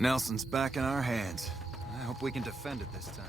Nelson's back in our hands. I hope we can defend it this time.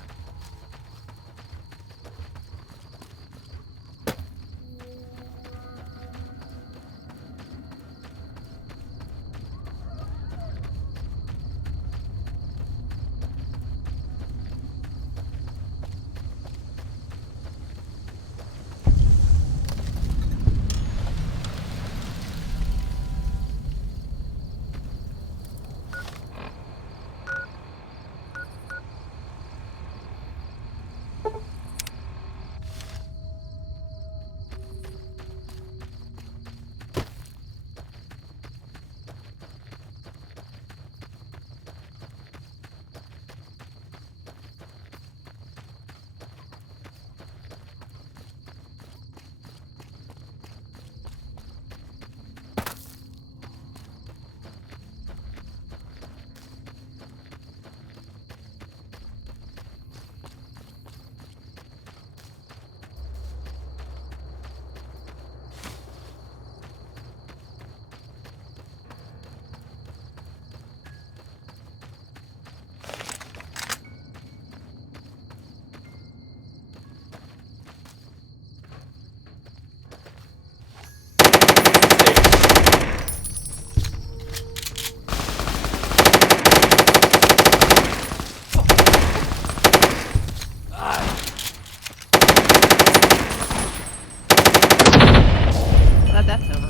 That's over.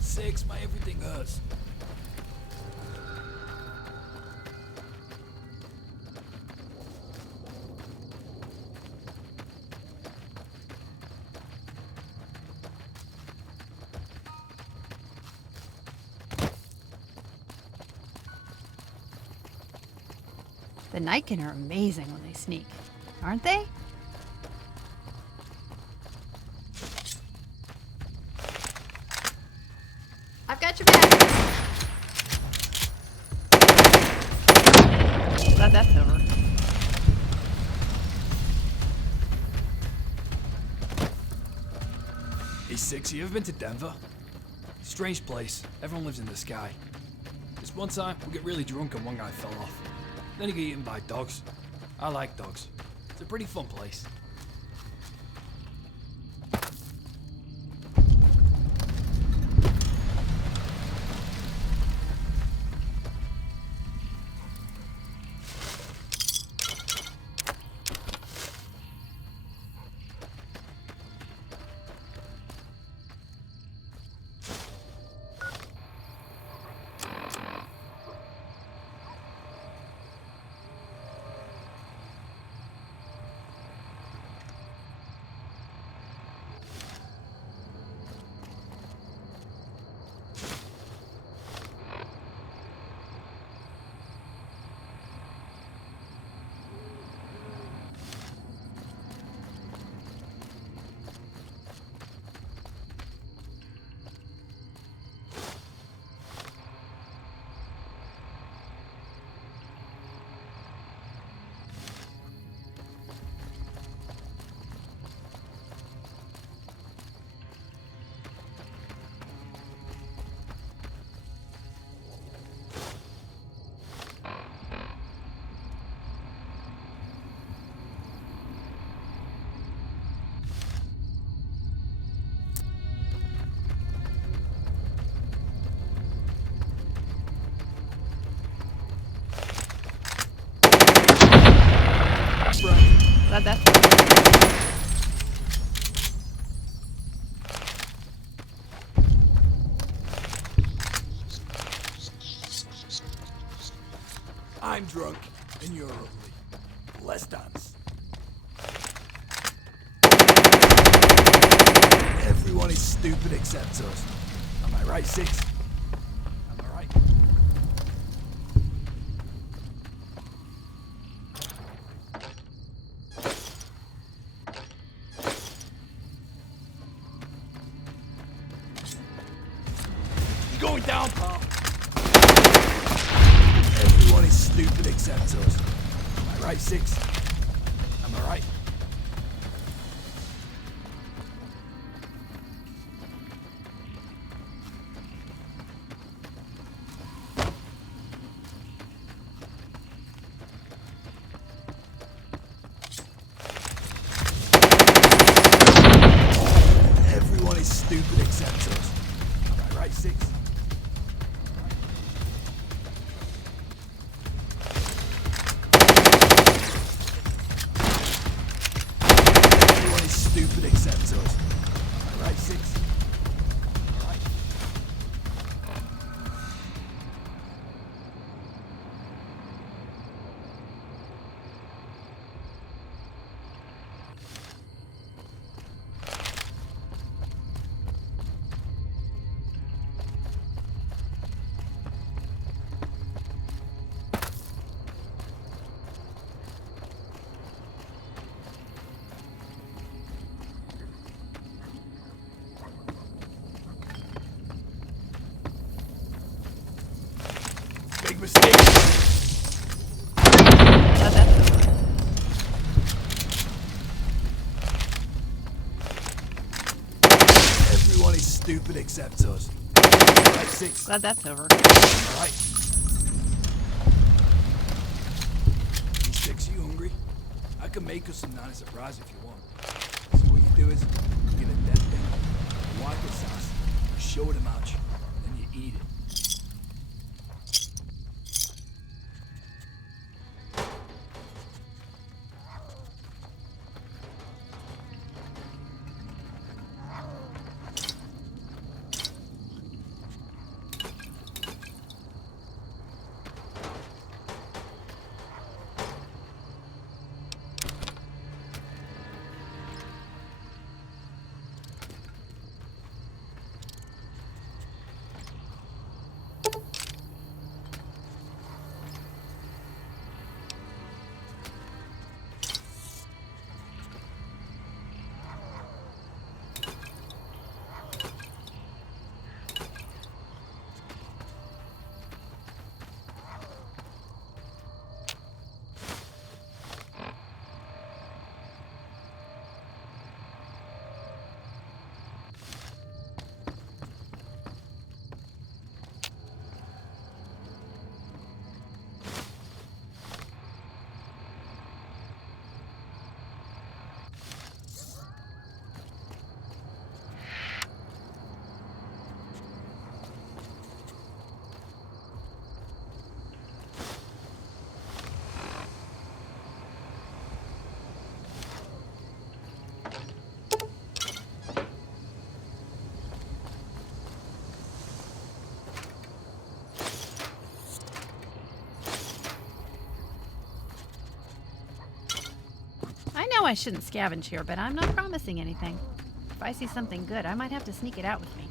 6, my everything hurts. The Niken are amazing when they sneak, aren't they? I've got your back. Glad that's over. Hey, 6, you ever been to Denver? Strange place. Everyone lives in the sky. This one time, we get really drunk and one guy fell off. Then he got eaten by dogs. I like dogs. It's a pretty fun place. Glad that's over. I'm drunk, and you're ugly. Let's dance. Everyone is stupid except us. Am I right, 6? Am I right? You're going down, pal. Everyone is stupid except us. Am I right, 6? Am I right? stupid except us. All right, 6. All right. Big mistake. Glad that's over. Everyone is stupid except us. All right, 6. Glad that's over. All right. P6, you hungry? I can make us some nice surprise if you want. So what you do is, you get a dead thing, a white sauce, you show it a match, then you eat it. I know I shouldn't scavenge here, but I'm not promising anything. If I see something good, I might have to sneak it out with me.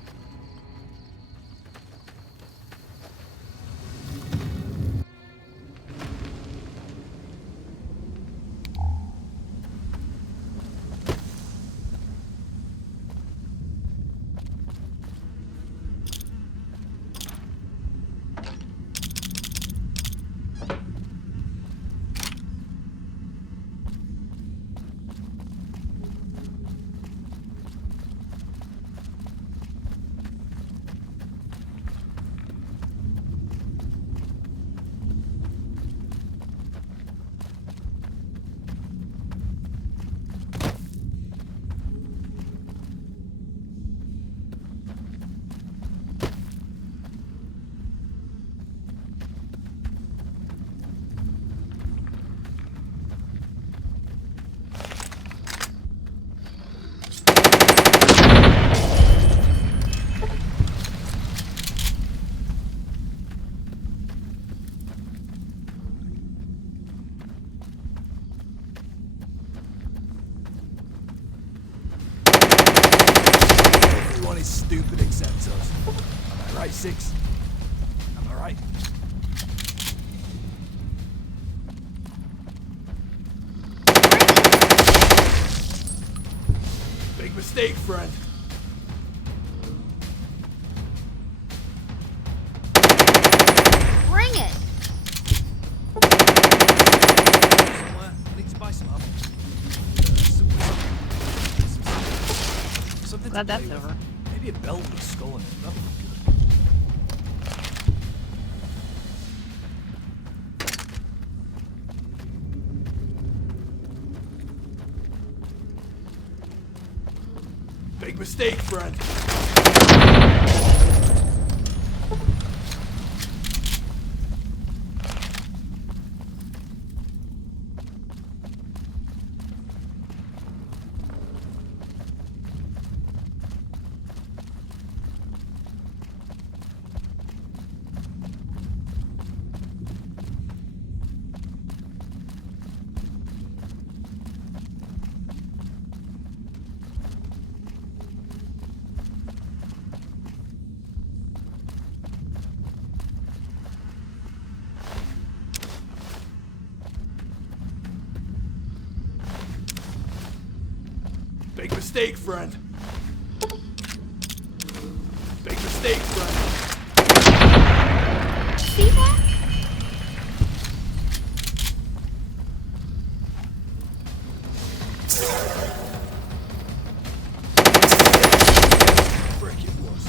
Everyone is stupid except us. Am I right, 6? Am I right? Big mistake, friend. Bring it! Somewhere. I need to buy some ammo. Something Glad to that's play with. over. Maybe a belt with a skull in it. That would look good. Big mistake, friend. Big mistake, friend. Big mistake, friend. See that? Frick it was.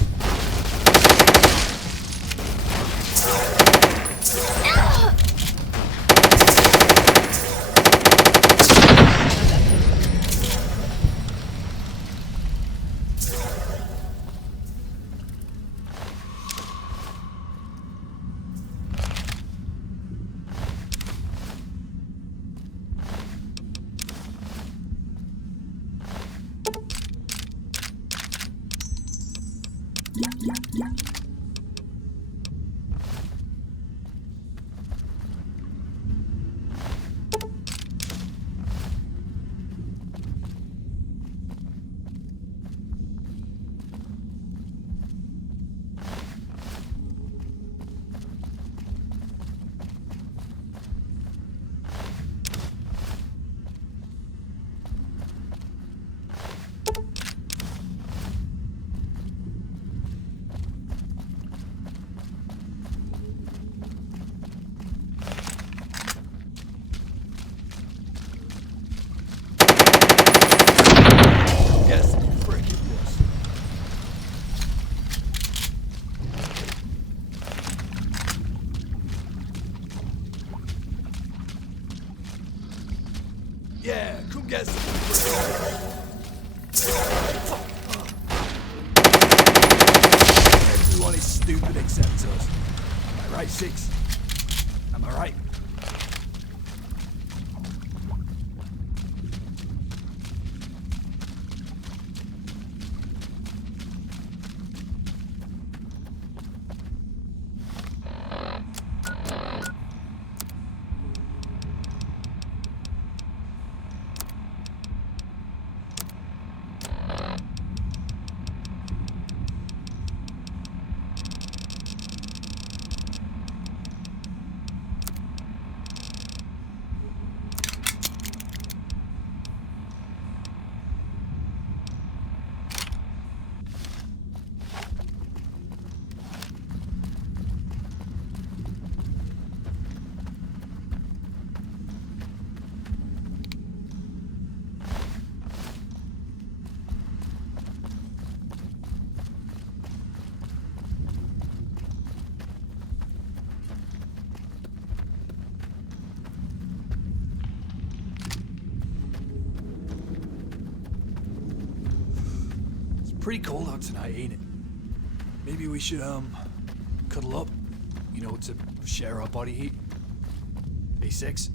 Guess who frick it was. Yeah, come guess who frick it was. Fuck. Everyone is stupid except us. Am I right, Six? Am I right? Pretty cold out tonight, ain't it? Maybe we should, cuddle up, you know, to share our body heat. A6?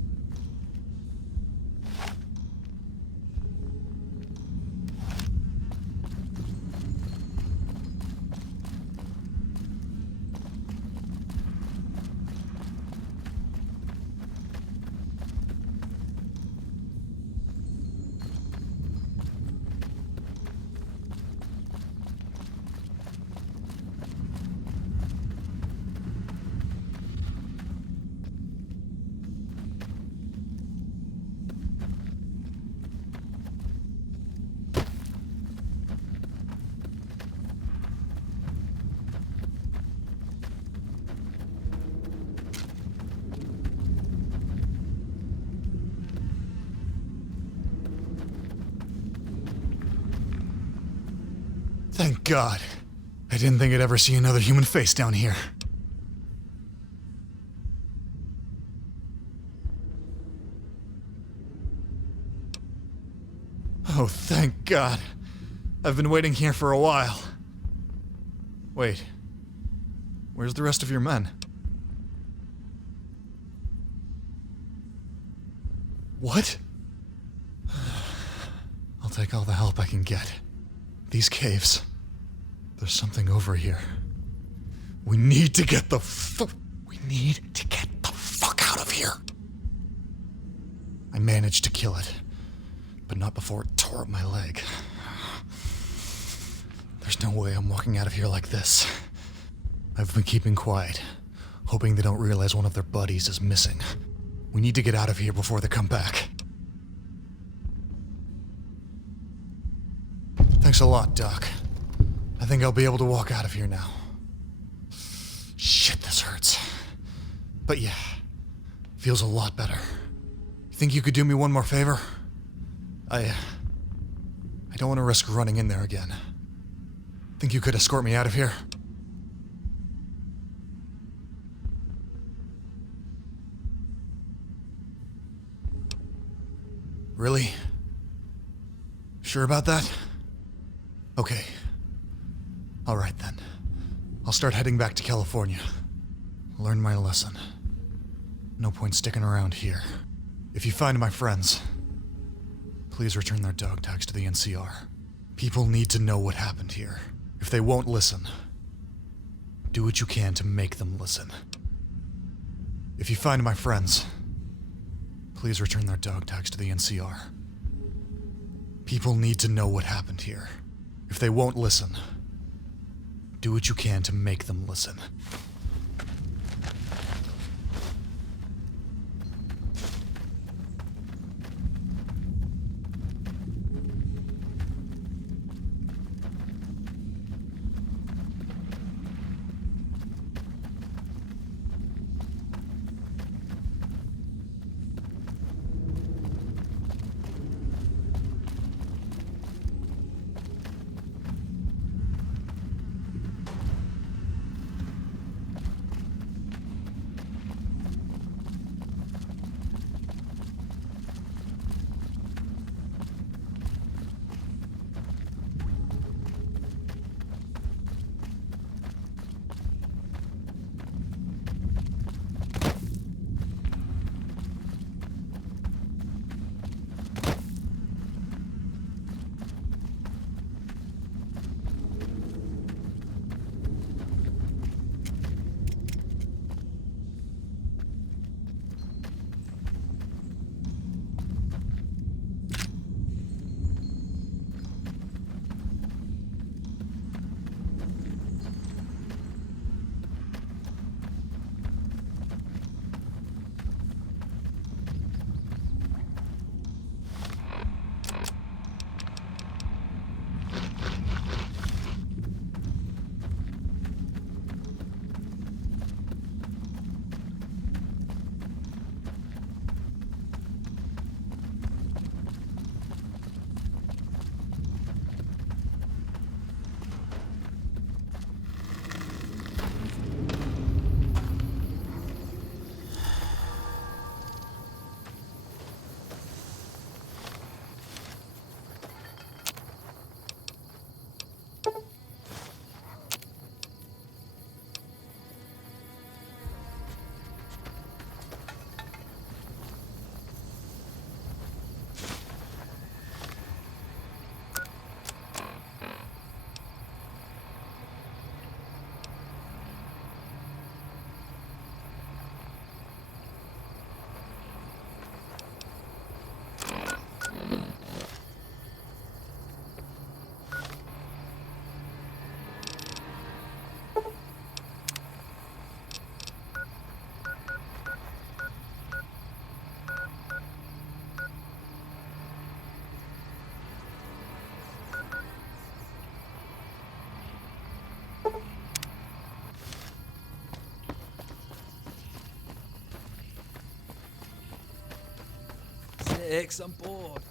Thank God. I didn't think I'd ever see another human face down here. Oh, thank God. I've been waiting here for a while. Wait. Where's the rest of your men? What? I'll take all the help I can get. These caves. There's something over here. We need to get the fuck out of here. I managed to kill it, but not before it tore up my leg. There's no way I'm walking out of here like this. I've been keeping quiet, hoping they don't realize one of their buddies is missing. We need to get out of here before they come back. Thanks a lot, Doc. I think I'll be able to walk out of here now. Shit, this hurts. But yeah, feels a lot better. You think you could do me one more favor? I don't want to risk running in there again. Think you could escort me out of here? Really? Sure about that? Okay. Alright then. I'll start heading back to California. Learn my lesson. No point sticking around here. If you find my friends, please return their dog tags to the NCR. People need to know what happened here. If they won't listen, do what you can to make them listen. If you find my friends, please return their dog tags to the NCR. People need to know what happened here. If they won't listen, do what you can to make them listen. Six, I'm bored.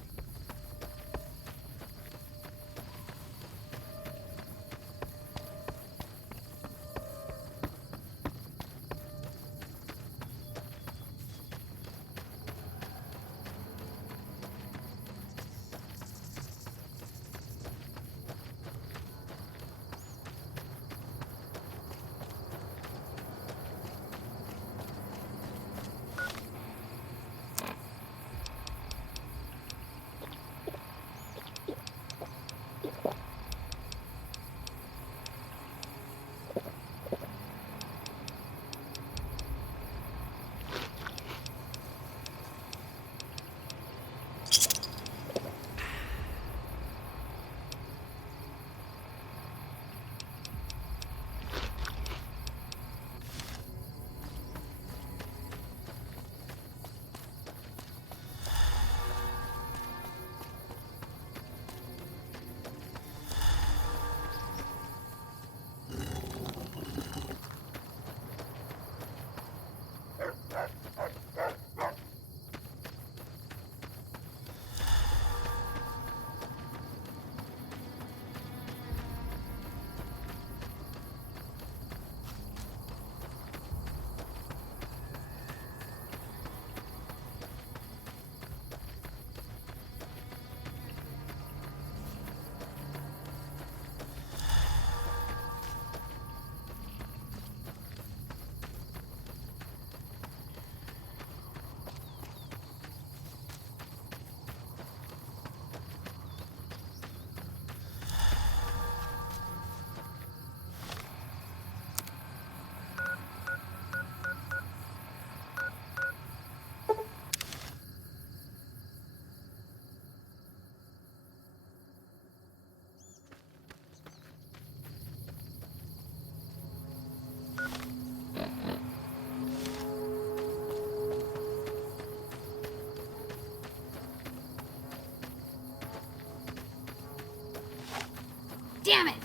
Damn it!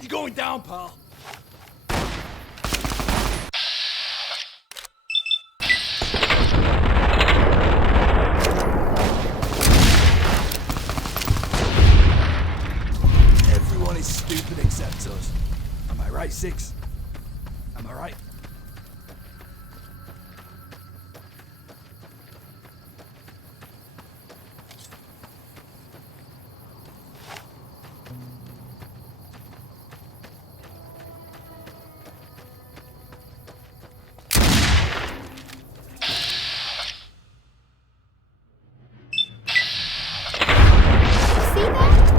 You going down, pal? Everyone is stupid except us. Am I right, Six? Am I right? See that?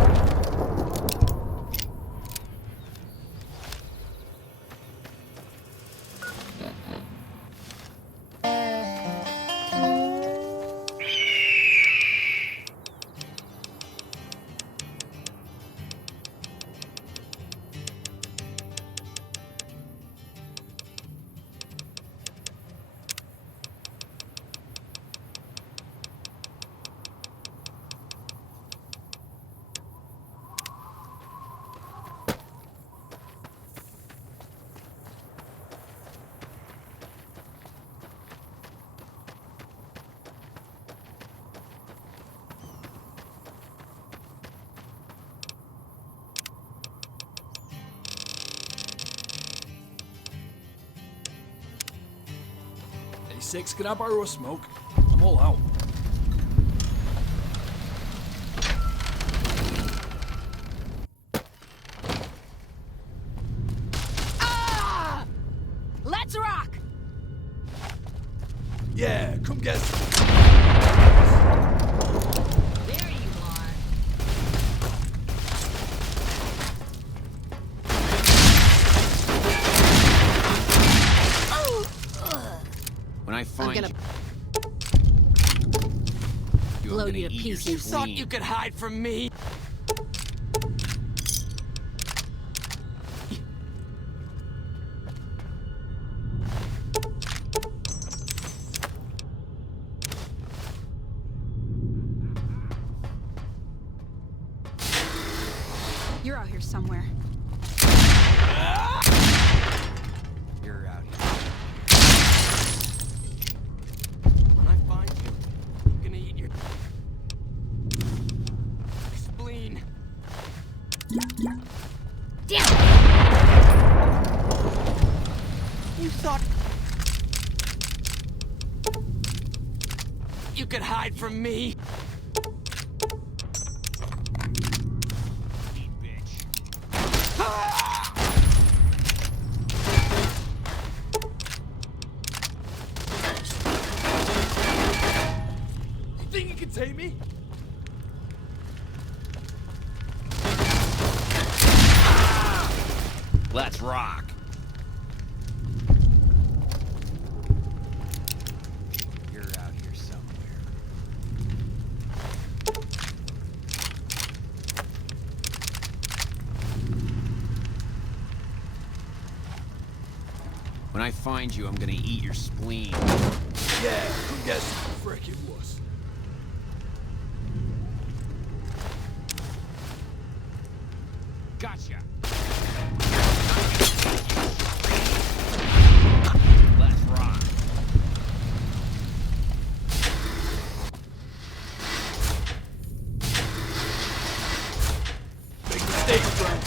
Hey, Six, can I borrow a smoke? I'm all out. Let's rock! Yeah, come get some. There you are. When I find gonna you, blow I'm gonna you to eat your pieces. spleen. You thought you could hide from me? You're out here somewhere. You're out here. When I find you, I'm gonna eat your spleen. Damn it! You thought you could hide from me? Eat, bitch. You think you can take me? Let's rock. You're out here somewhere. When I find you, I'm gonna eat your spleen. Yeah, come get some frickin' wuss. Gotcha. Let's rock. Big mistake, friend.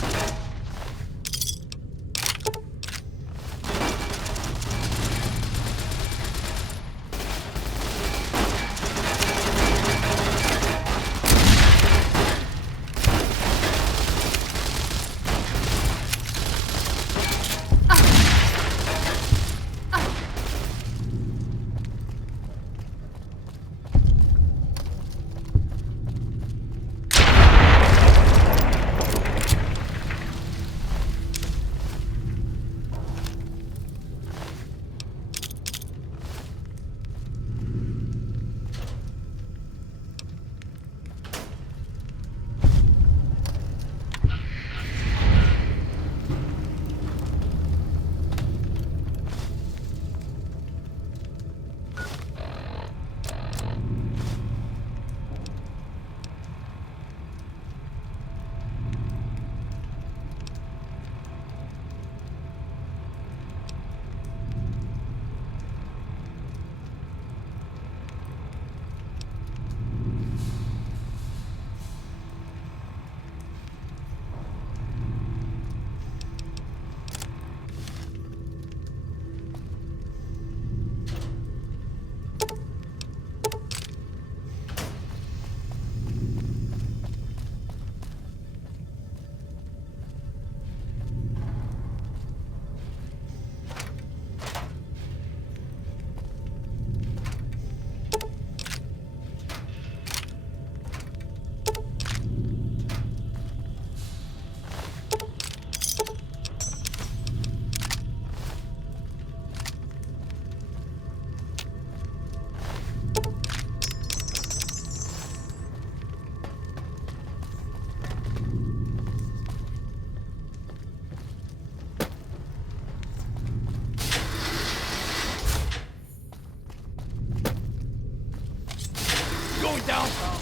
it down, pal.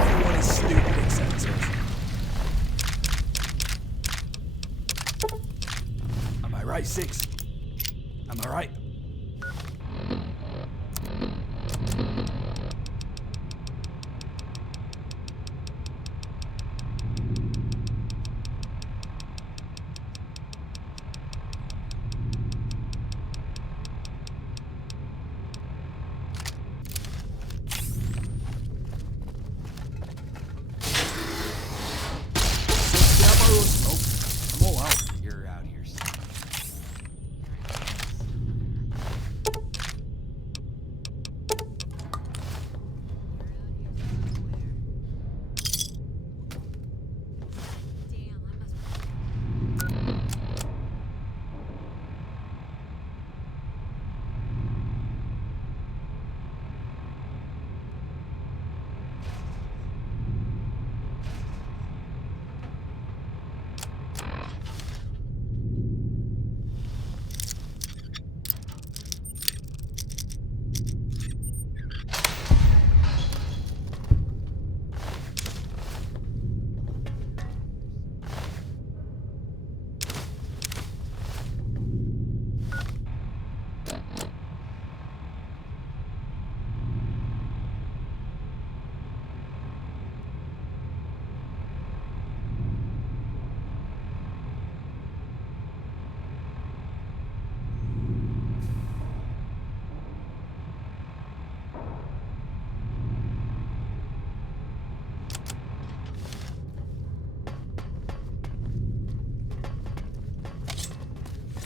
Everyone is stupid except us. Am I right, Six? Am I right? I'm all out. You're out here.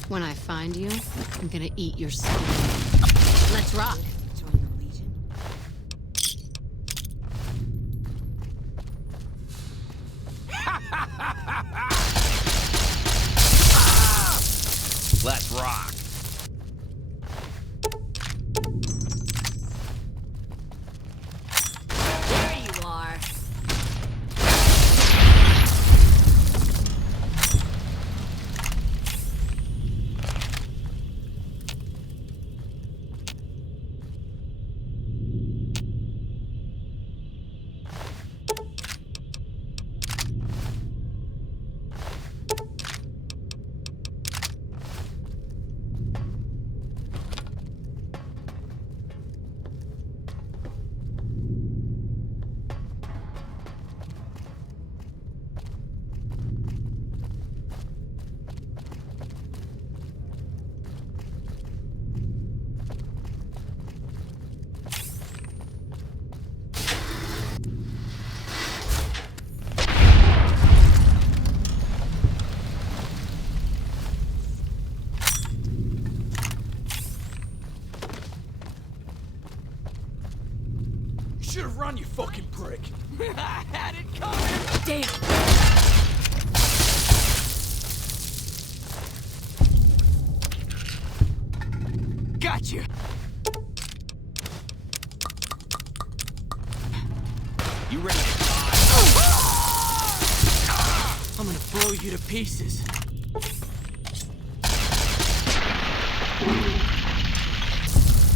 When I find you, I'm gonna eat your soul. Let's rock. Join the Legion. Let's rock. There you are. You should have run, you fucking prick. I had it coming! Damn. Gotcha! You ready to die? I'm gonna blow you to pieces.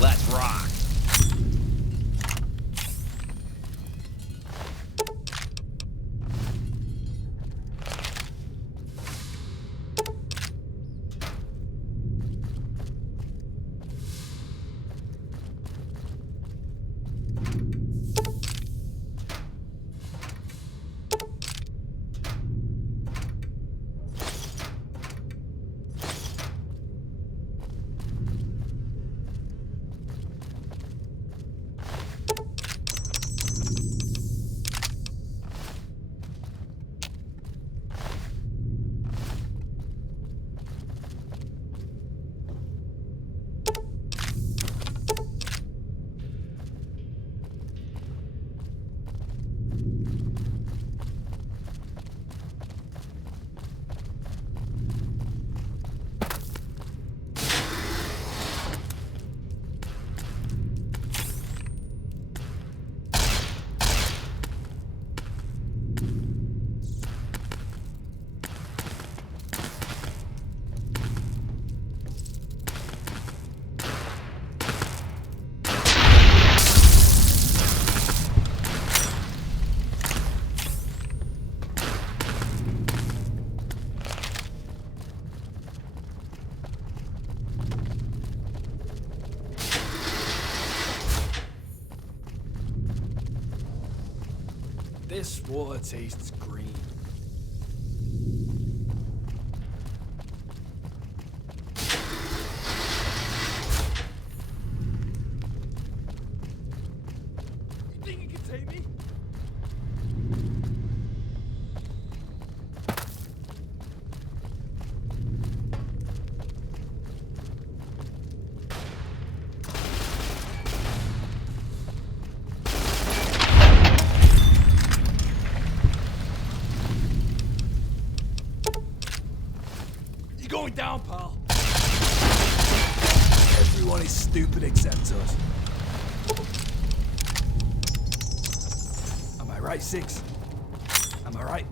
Let's rock. This water tastes green. You think you can take me? Going down, pal. Everyone is stupid except us. Am I right, Six? Am I right?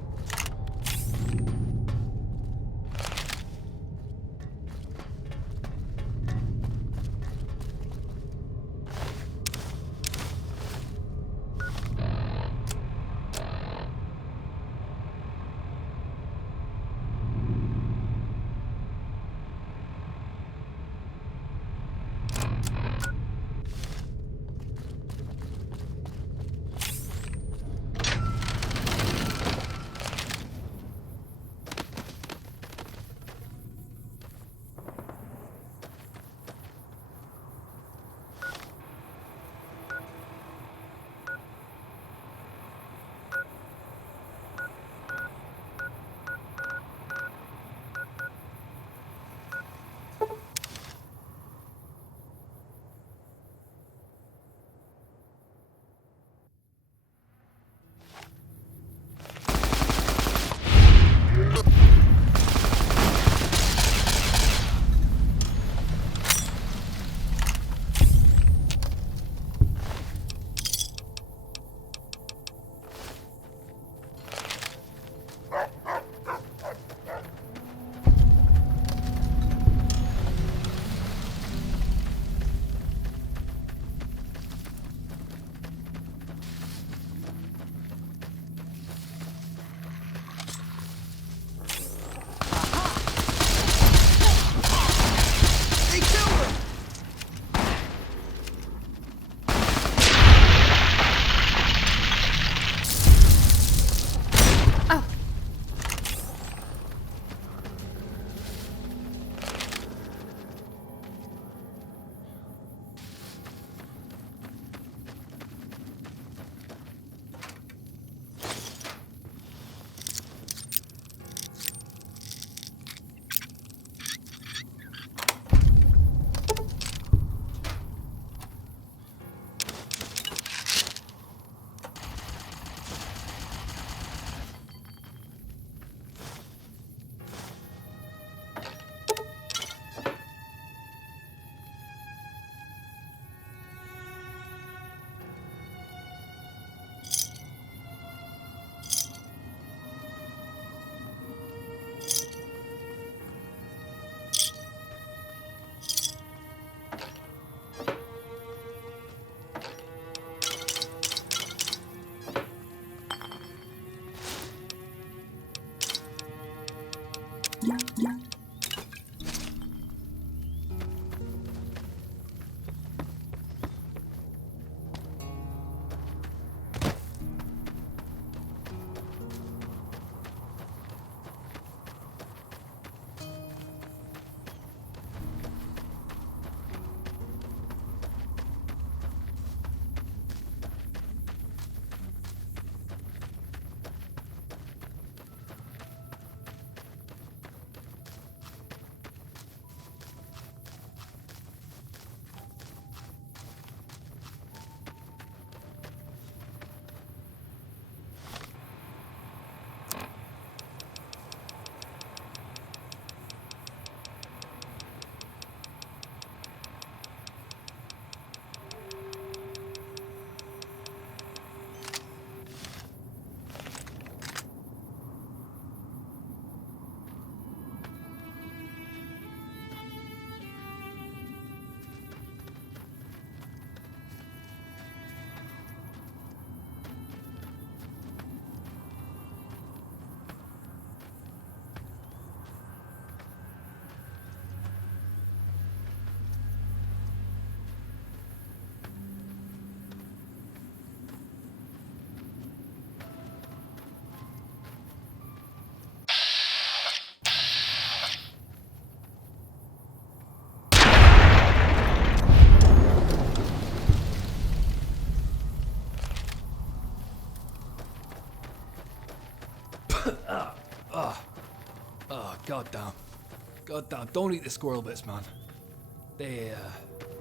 God damn, don't eat the squirrel bits, man. They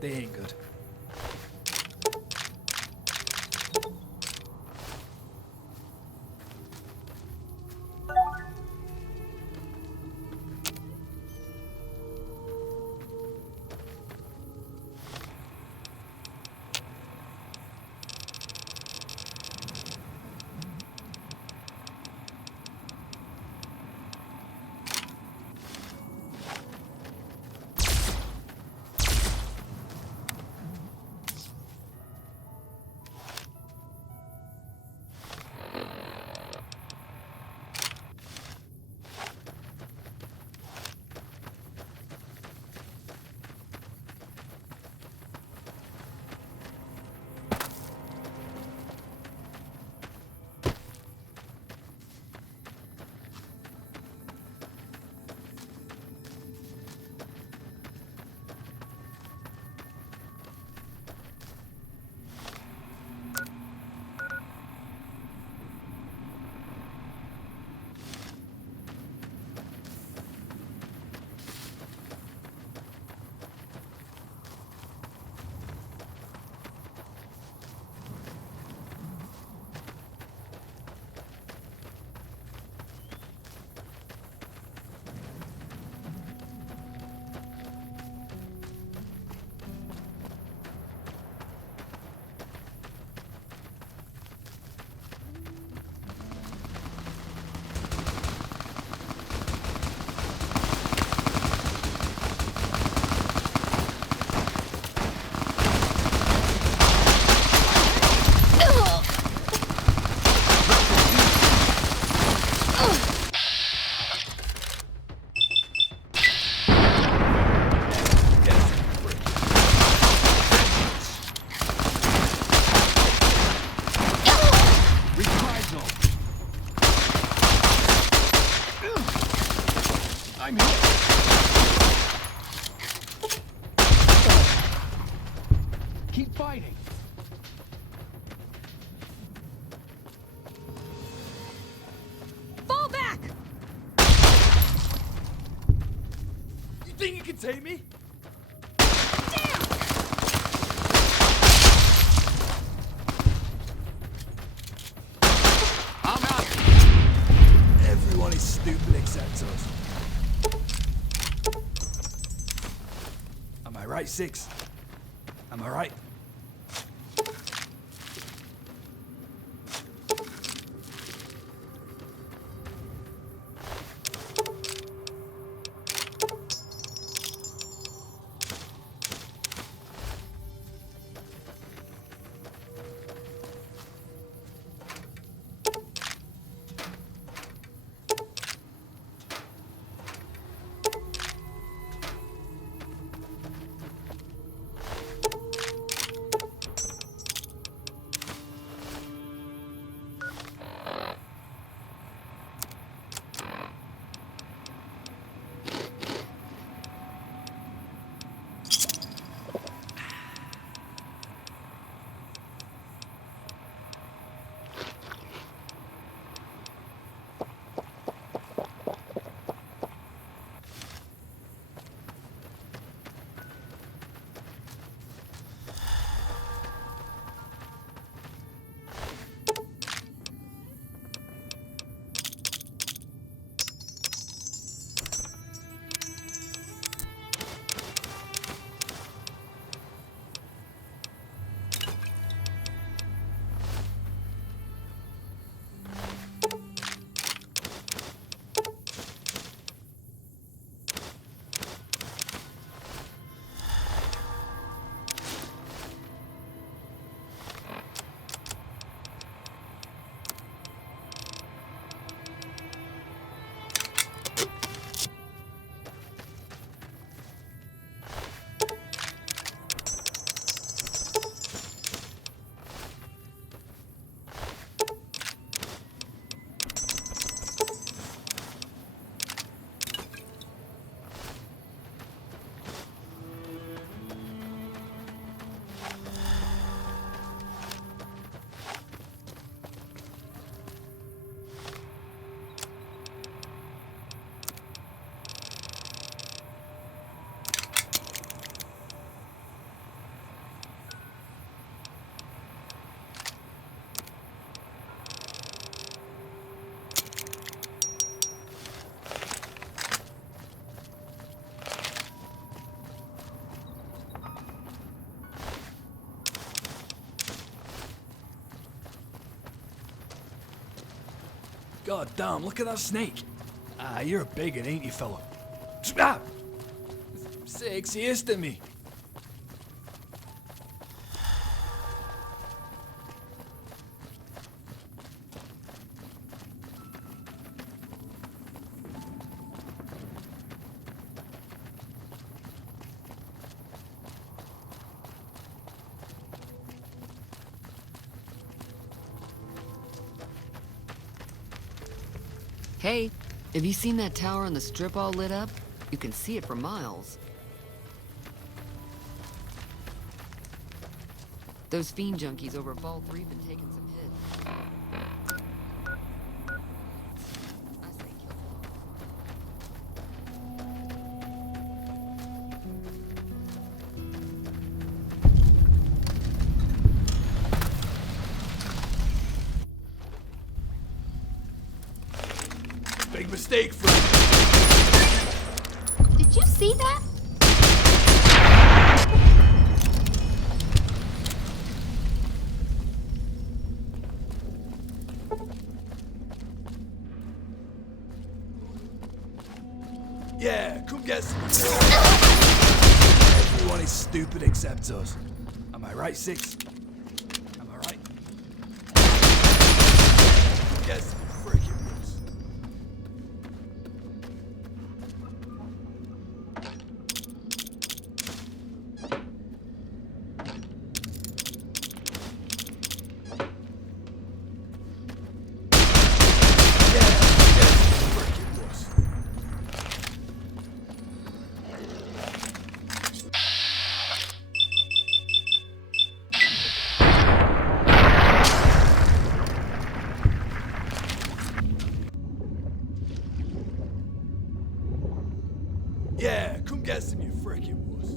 ain't good. I'm here. Keep fighting. Fall back! You think you can take me? I'm out. Everyone is stupid except us. Am I right, Six? Am I right? God damn, look at that snake. Ah, you're a bigot, ain't you, fella? Ah! Sexiest to me. Hey, have you seen that tower on the strip all lit up? You can see it for miles. Those fiend junkies over at Vault 3 been taking some hits. I say kill them. Big mistake, friend. Did you see that? Yeah, come get some. Everyone is stupid except us. Am I right, Six? Am I right? Come get some freaking rules. Yeah, come get some, you freaking wuss.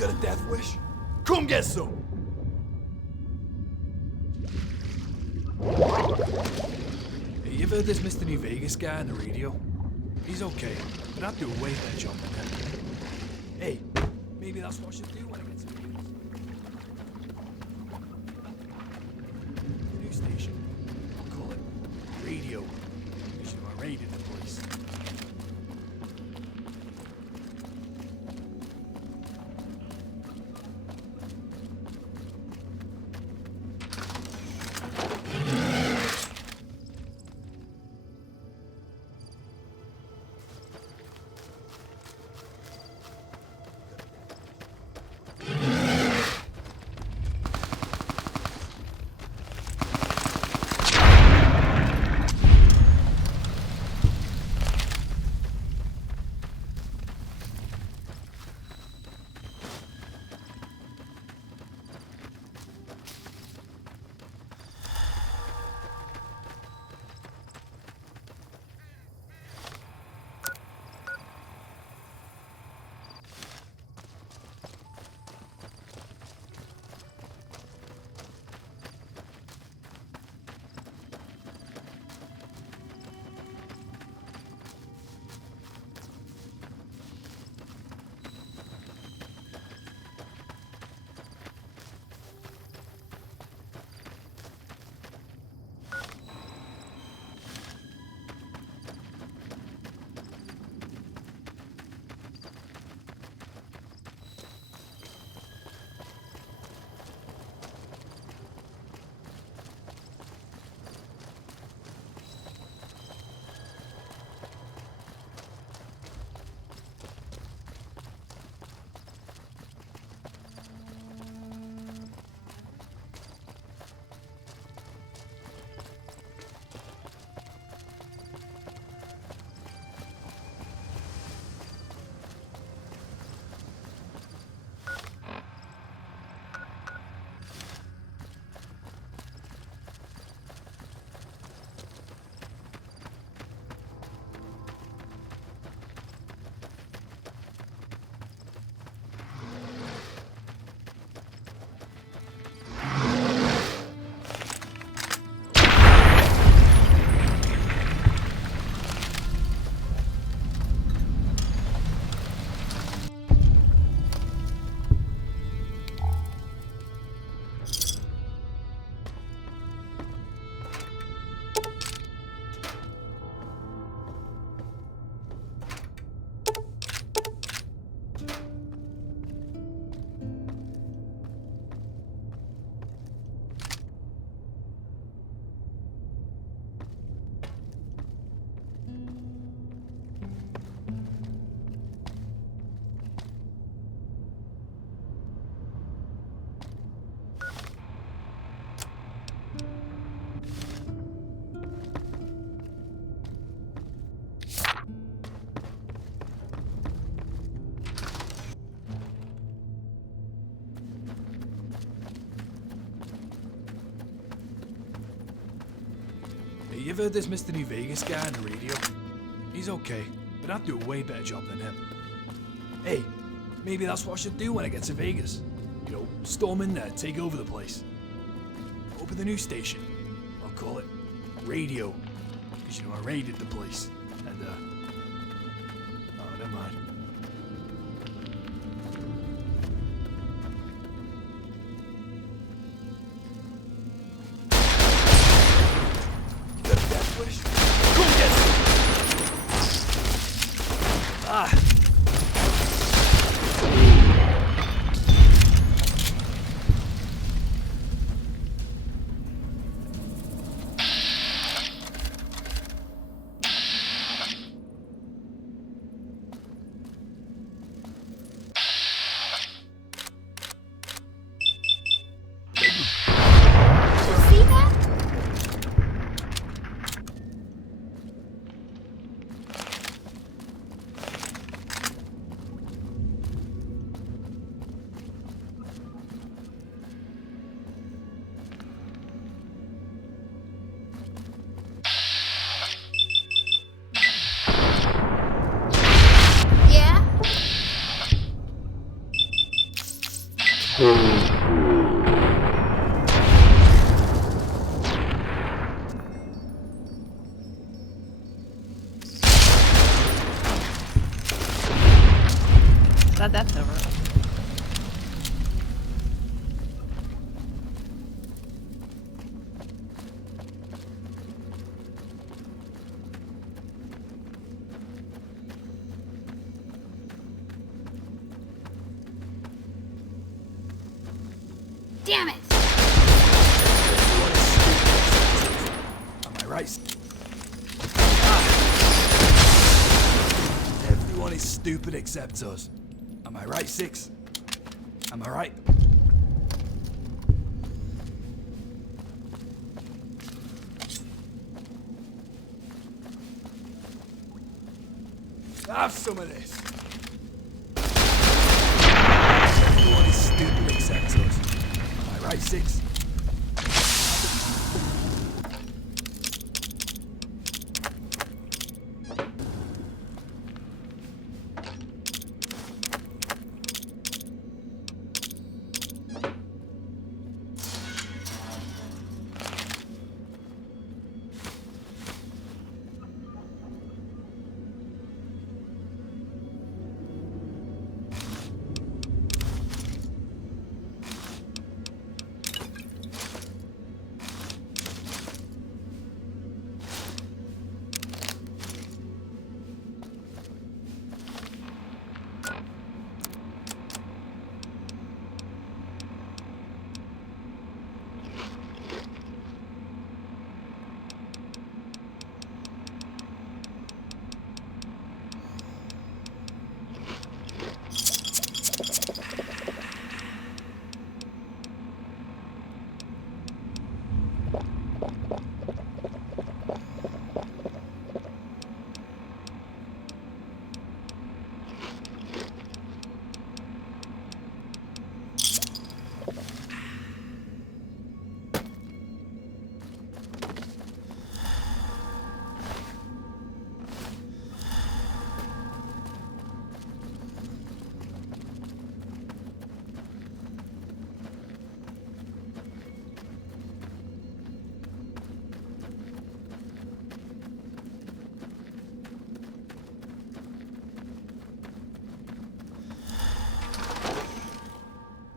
Got a death wish? Come get some! You ever heard this Mr. New Vegas guy on the radio? He's okay, but I'd do a way better job than him. Hey, maybe that's what I should do when I get to Vegas. The new station. I'll call it Radio. Because you know I raided the place. You ever heard this Mr. New Vegas guy on the radio? He's okay, but I'd do a way better job than him. Hey, maybe that's what I should do when I get to Vegas. You know, storm in there, take over the place. Open the new station. I'll call it Radio. Because you know I raided the place. And, oh, never mind. Damn it! Am I right? Everyone is stupid except us. Am I right, Six? Am I right? Have some of this. Everyone is stupid except us. Am I right, Six?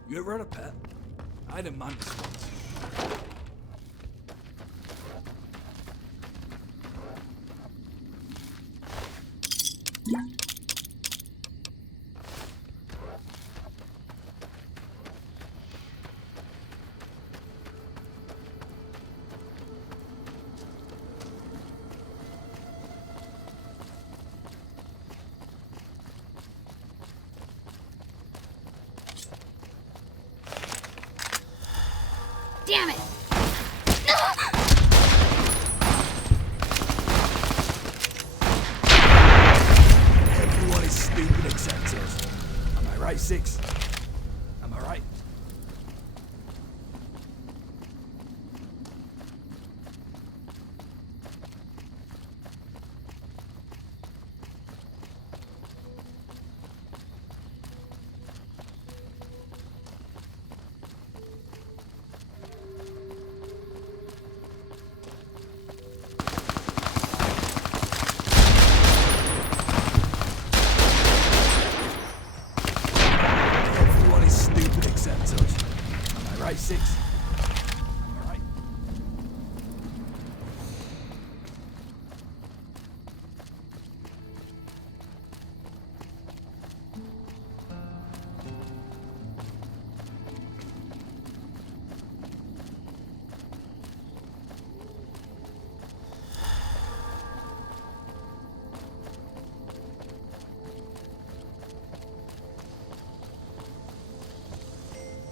You ever had a pet? I had a mantis once. Damn it! Everyone is stupid except us. Am I right, Six? Am I right? Everyone is stupid except us. Am I right, Six? Am I right?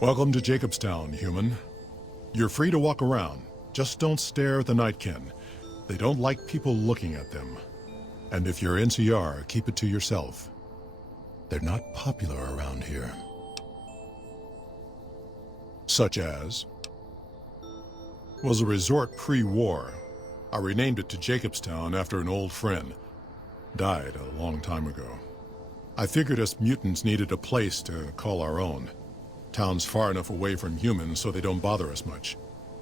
Welcome to Jacobstown, human. You're free to walk around. Just don't stare at the Nightkin. They don't like people looking at them. And if you're NCR, keep it to yourself. They're not popular around here. Such as... was a resort pre-war. I renamed it to Jacobstown after an old friend. Died a long time ago. I figured us mutants needed a place to call our own. Town's far enough away from humans so they don't bother us much.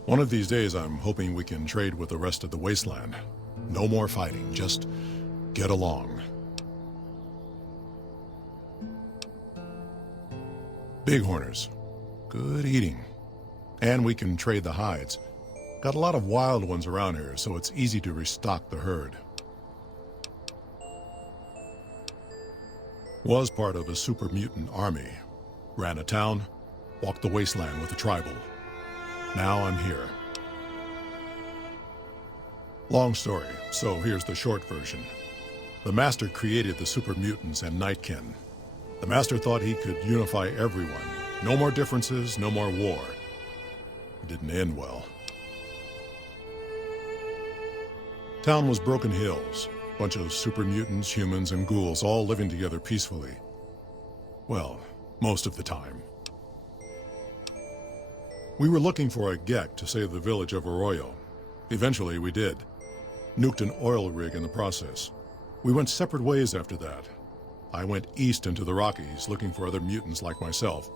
One of these days I'm hoping we can trade with the rest of the wasteland. No more fighting, just get along. Bighorners. Good eating. And we can trade the hides. Got a lot of wild ones around here, so it's easy to restock the herd. Was part of a super mutant army. Ran a town. Walked the wasteland with the tribal. Now I'm here. Long story, so here's the short version. The Master created the super mutants and Nightkin. The Master thought he could unify everyone. No more differences, no more war. It didn't end well. Town was Broken Hills. Bunch of super mutants, humans, and ghouls all living together peacefully. Well, most of the time. We were looking for a Gek to save the village of Arroyo. Eventually, we did. Nuked an oil rig in the process. We went separate ways after that. I went east into the Rockies looking for other mutants like myself.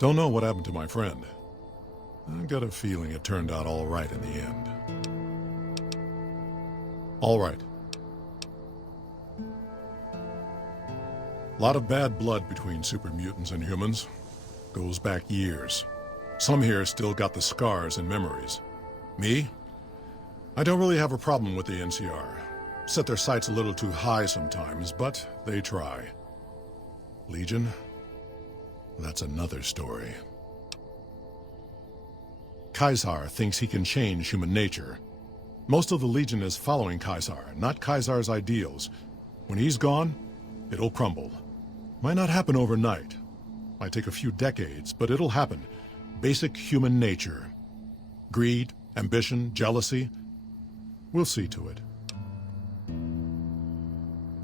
Don't know what happened to my friend. I got a feeling it turned out all right in the end. All right. Lot of bad blood between super mutants and humans. Goes back years. Some here still got the scars and memories. Me? I don't really have a problem with the NCR. Set their sights a little too high sometimes, but they try. Legion? That's another story. Caesar thinks he can change human nature. Most of the Legion is following Caesar, not Caesar's ideals. When he's gone, it'll crumble. Might not happen overnight. Might take a few decades, but it'll happen. Basic human nature. Greed, ambition, jealousy. We'll see to it.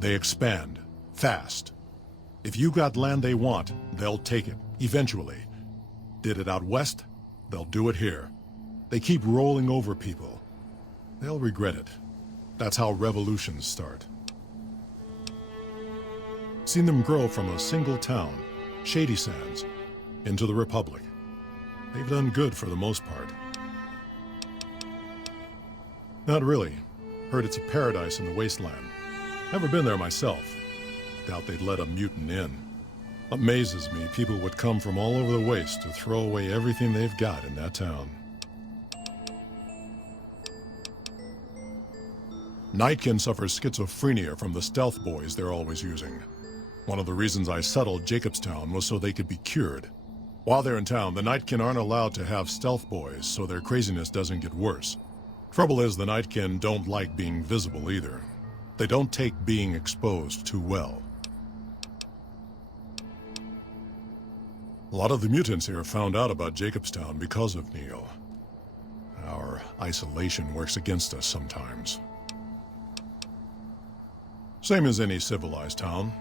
They expand. Fast. If you got land they want, they'll take it. Eventually. Did it out west? They'll do it here. They keep rolling over people. They'll regret it. That's how revolutions start. Seen them grow from a single town, Shady Sands, into the Republic. They've done good for the most part. Not really. Heard it's a paradise in the wasteland. Never been there myself. Doubt they'd let a mutant in. Amazes me people would come from all over the waste to throw away everything they've got in that town. Nightkin suffers schizophrenia from the stealth boys they're always using. One of the reasons I settled Jacobstown was so they could be cured. While they're in town, the Nightkin aren't allowed to have stealth boys, so their craziness doesn't get worse. Trouble is, the Nightkin don't like being visible either. They don't take being exposed too well. A lot of the mutants here found out about Jacobstown because of Neil. Our isolation works against us sometimes. Same as any civilized town.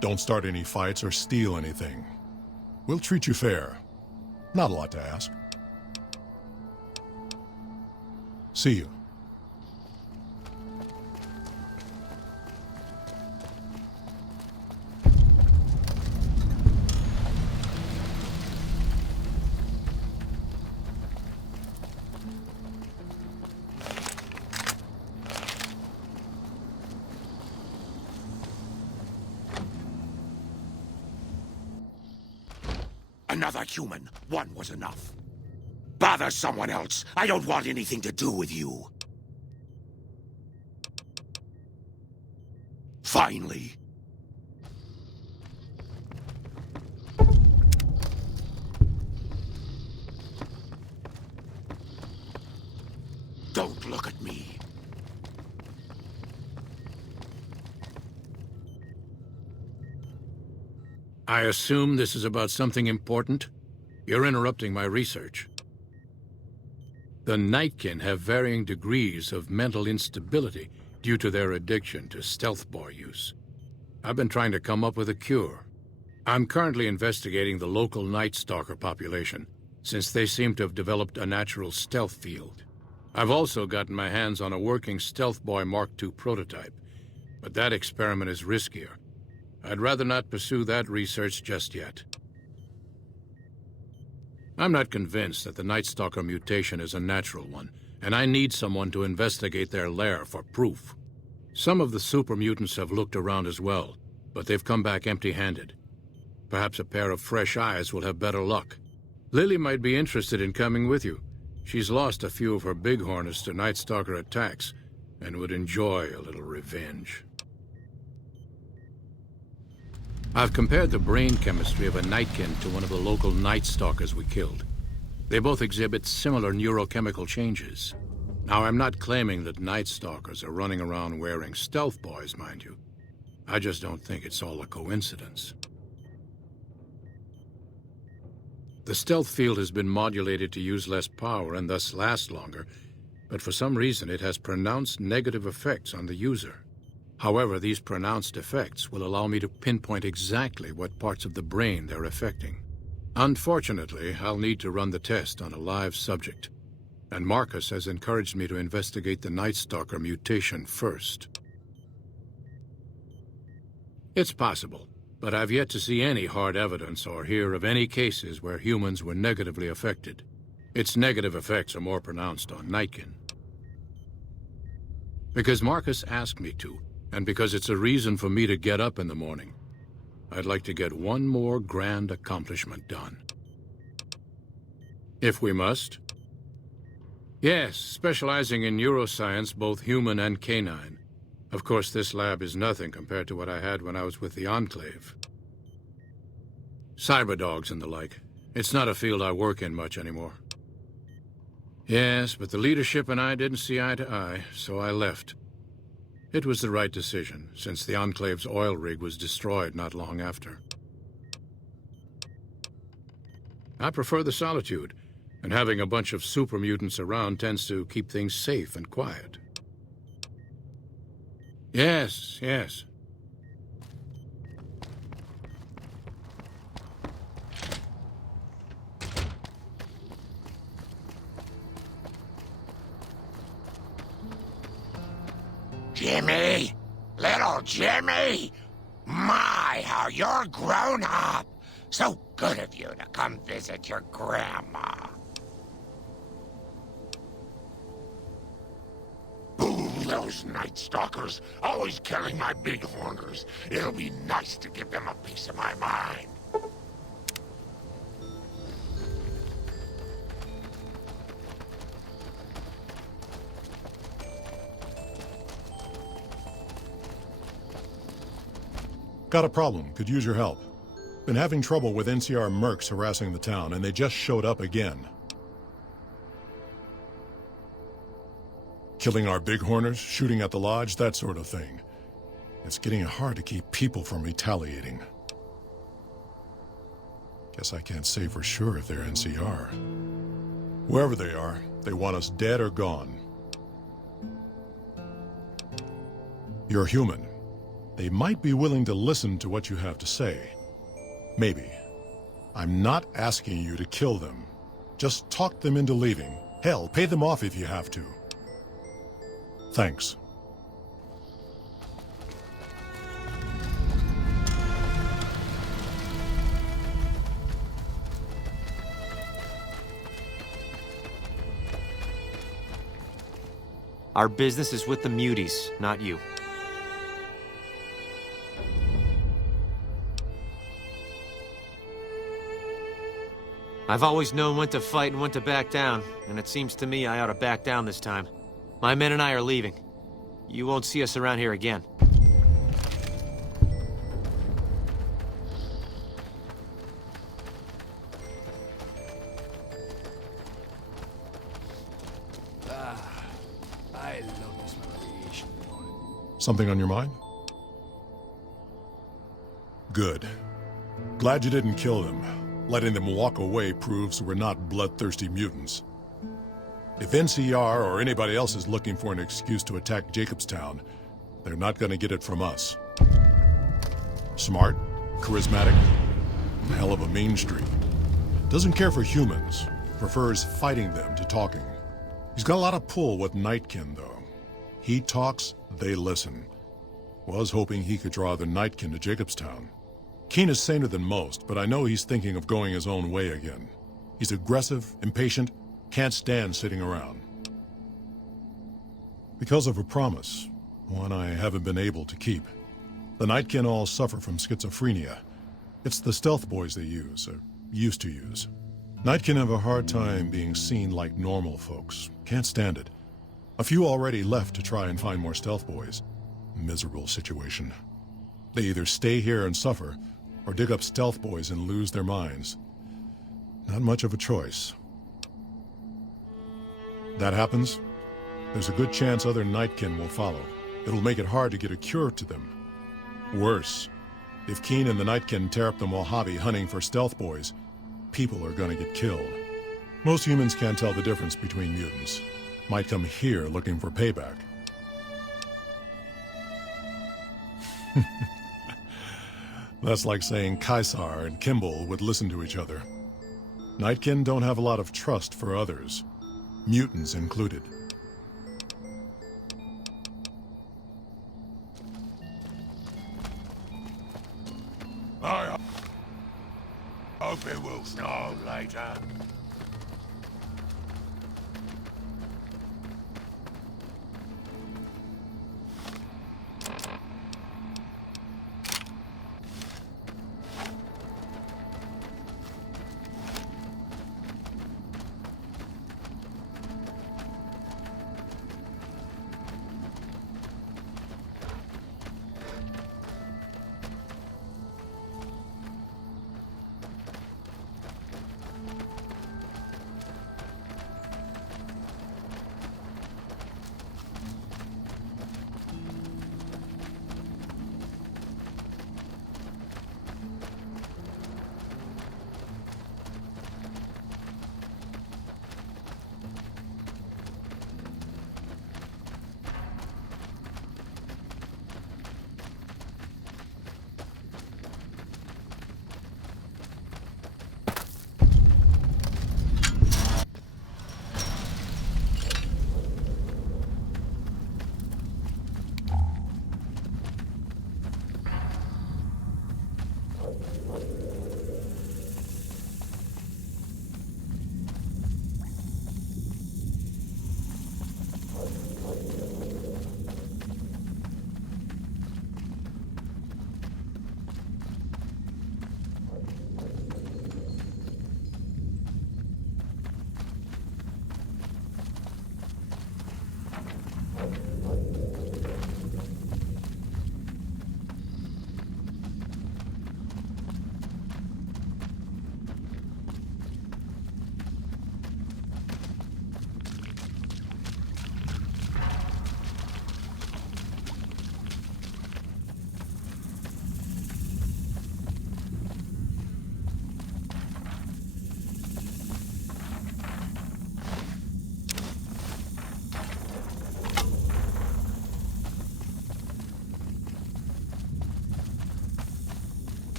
Don't start any fights or steal anything. We'll treat you fair. Not a lot to ask. See you. Another human. One was enough. Bother someone else. I don't want anything to do with you. Finally. Don't look at me. I assume this is about something important? You're interrupting my research. The Nightkin have varying degrees of mental instability due to their addiction to stealth boy use. I've been trying to come up with a cure. I'm currently investigating the local Night Stalker population, since they seem to have developed a natural stealth field. I've also gotten my hands on a working Stealth Boy Mark II prototype, but that experiment is riskier. I'd rather not pursue that research just yet. I'm not convinced that the Night Stalker mutation is a natural one, and I need someone to investigate their lair for proof. Some of the super mutants have looked around as well, but they've come back empty-handed. Perhaps a pair of fresh eyes will have better luck. Lily might be interested in coming with you. She's lost a few of her bighorners to Night Stalker attacks, and would enjoy a little revenge. I've compared the brain chemistry of a Nightkin to one of the local Night Stalkers we killed. They both exhibit similar neurochemical changes. Now, I'm not claiming that Night Stalkers are running around wearing stealth boys, mind you. I just don't think it's all a coincidence. The stealth field has been modulated to use less power and thus last longer, but for some reason it has pronounced negative effects on the user. However, these pronounced effects will allow me to pinpoint exactly what parts of the brain they're affecting. Unfortunately, I'll need to run the test on a live subject, and Marcus has encouraged me to investigate the Night Stalker mutation first. It's possible, but I've yet to see any hard evidence or hear of any cases where humans were negatively affected. Its negative effects are more pronounced on Nightkin. Because Marcus asked me to, and because it's a reason for me to get up in the morning, I'd like to get one more grand accomplishment done. If we must. Yes, specializing in neuroscience, both human and canine. Of course, this lab is nothing compared to what I had when I was with the Enclave. Cyberdogs and the like. It's not a field I work in much anymore. Yes, but the leadership and I didn't see eye to eye, so I left. It was the right decision, since the Enclave's oil rig was destroyed not long after. I prefer the solitude, and having a bunch of super mutants around tends to keep things safe and quiet. Yes, yes. Jimmy! Little Jimmy! My, how you're grown up! So good of you to come visit your grandma. Ooh, those Night Stalkers, always killing my bighorners. It'll be nice to give them a piece of my mind. Got a problem. Could use your help. Been having trouble with NCR mercs harassing the town, and they just showed up again. Killing our bighorners, shooting at the lodge, that sort of thing. It's getting hard to keep people from retaliating. Guess I can't say for sure if they're NCR. Whoever they are, they want us dead or gone. You're human. They might be willing to listen to what you have to say. Maybe. I'm not asking you to kill them. Just talk them into leaving. Hell, pay them off if you have to. Thanks. Our business is with the muties, not you. I've always known when to fight and when to back down, and it seems to me I ought to back down this time. My men and I are leaving. You won't see us around here again. I love this radiation. Something on your mind? Good. Glad you didn't kill them. Letting them walk away proves we're not bloodthirsty mutants. If NCR or anybody else is looking for an excuse to attack Jacobstown, they're not gonna get it from us. Smart, charismatic, hell of a mean streak. Doesn't care for humans, prefers fighting them to talking. He's got a lot of pull with Nightkin, though. He talks, they listen. Was hoping he could draw the Nightkin to Jacobstown. Keen is saner than most, but I know he's thinking of going his own way again. He's aggressive, impatient, can't stand sitting around. Because of a promise, one I haven't been able to keep. The Nightkin all suffer from schizophrenia. It's the stealth boys they use, or used to use. Nightkin have a hard time being seen like normal folks. Can't stand it. A few already left to try and find more stealth boys. Miserable situation. They either stay here and suffer, or dig up stealth boys and lose their minds. Not much of a choice. That happens, there's a good chance other Nightkin will follow. It'll make it hard to get a cure to them. Worse, if Keen and the Nightkin tear up the Mojave hunting for stealth boys, people are gonna get killed. Most humans can't tell the difference between mutants. Might come here looking for payback. That's like saying Caesar and Kimball would listen to each other. Nightkin don't have a lot of trust for others, mutants included. I hope it will snow later.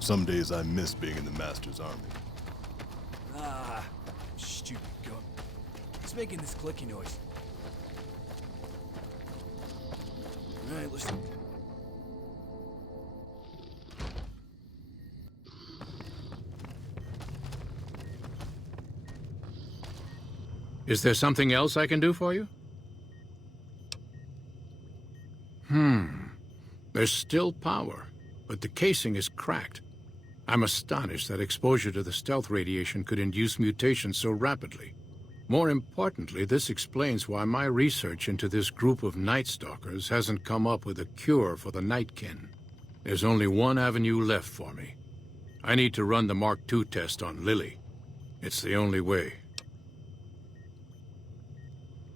Some days I miss being in the Master's army. Ah, stupid gun. It's making this clicky noise. Alright, listen. Is there something else I can do for you? There's still power, but the casing is cracked. I'm astonished that exposure to the stealth radiation could induce mutations so rapidly. More importantly, this explains why my research into this group of Night Stalkers hasn't come up with a cure for the Nightkin. There's only one avenue left for me. I need to run the Mark II test on Lily. It's the only way.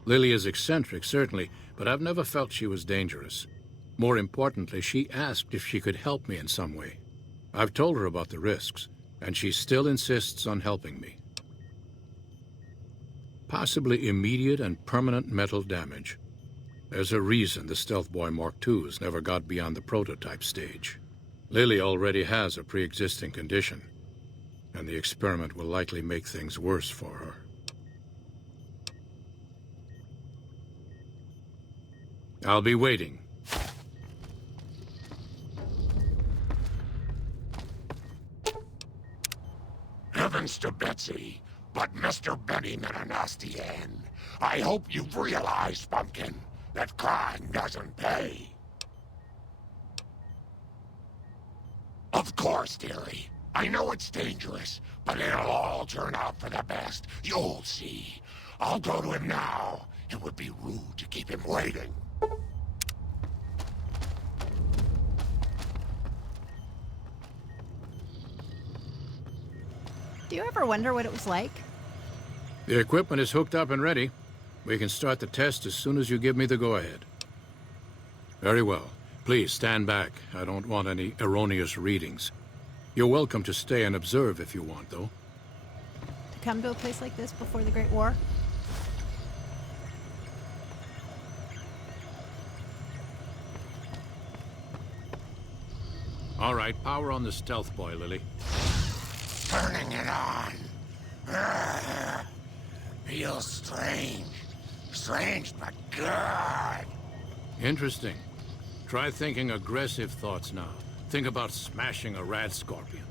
Lily is eccentric, certainly, but I've never felt she was dangerous. More importantly, she asked if she could help me in some way. I've told her about the risks, and she still insists on helping me. Possibly immediate and permanent mental damage. There's a reason the Stealth Boy Mark IIs never got beyond the prototype stage. Lily already has a pre-existing condition, and the experiment will likely make things worse for her. I'll be waiting. Heavens to Betsy, but Mr. Benny Menanastian, I hope you've realized, Pumpkin, that crime doesn't pay. Of course, dearie. I know it's dangerous, but it'll all turn out for the best. You'll see. I'll go to him now. It would be rude to keep him waiting. Do you ever wonder what it was like? The equipment is hooked up and ready. We can start the test as soon as you give me the go-ahead. Very well. Please stand back. I don't want any erroneous readings. You're welcome to stay and observe if you want, though. To come to a place like this before the Great War? All right, power on the Stealth Boy, Lily. Turning it on. Feels strange. Strange, but good. Interesting. Try thinking aggressive thoughts now. Think about smashing a rad scorpion.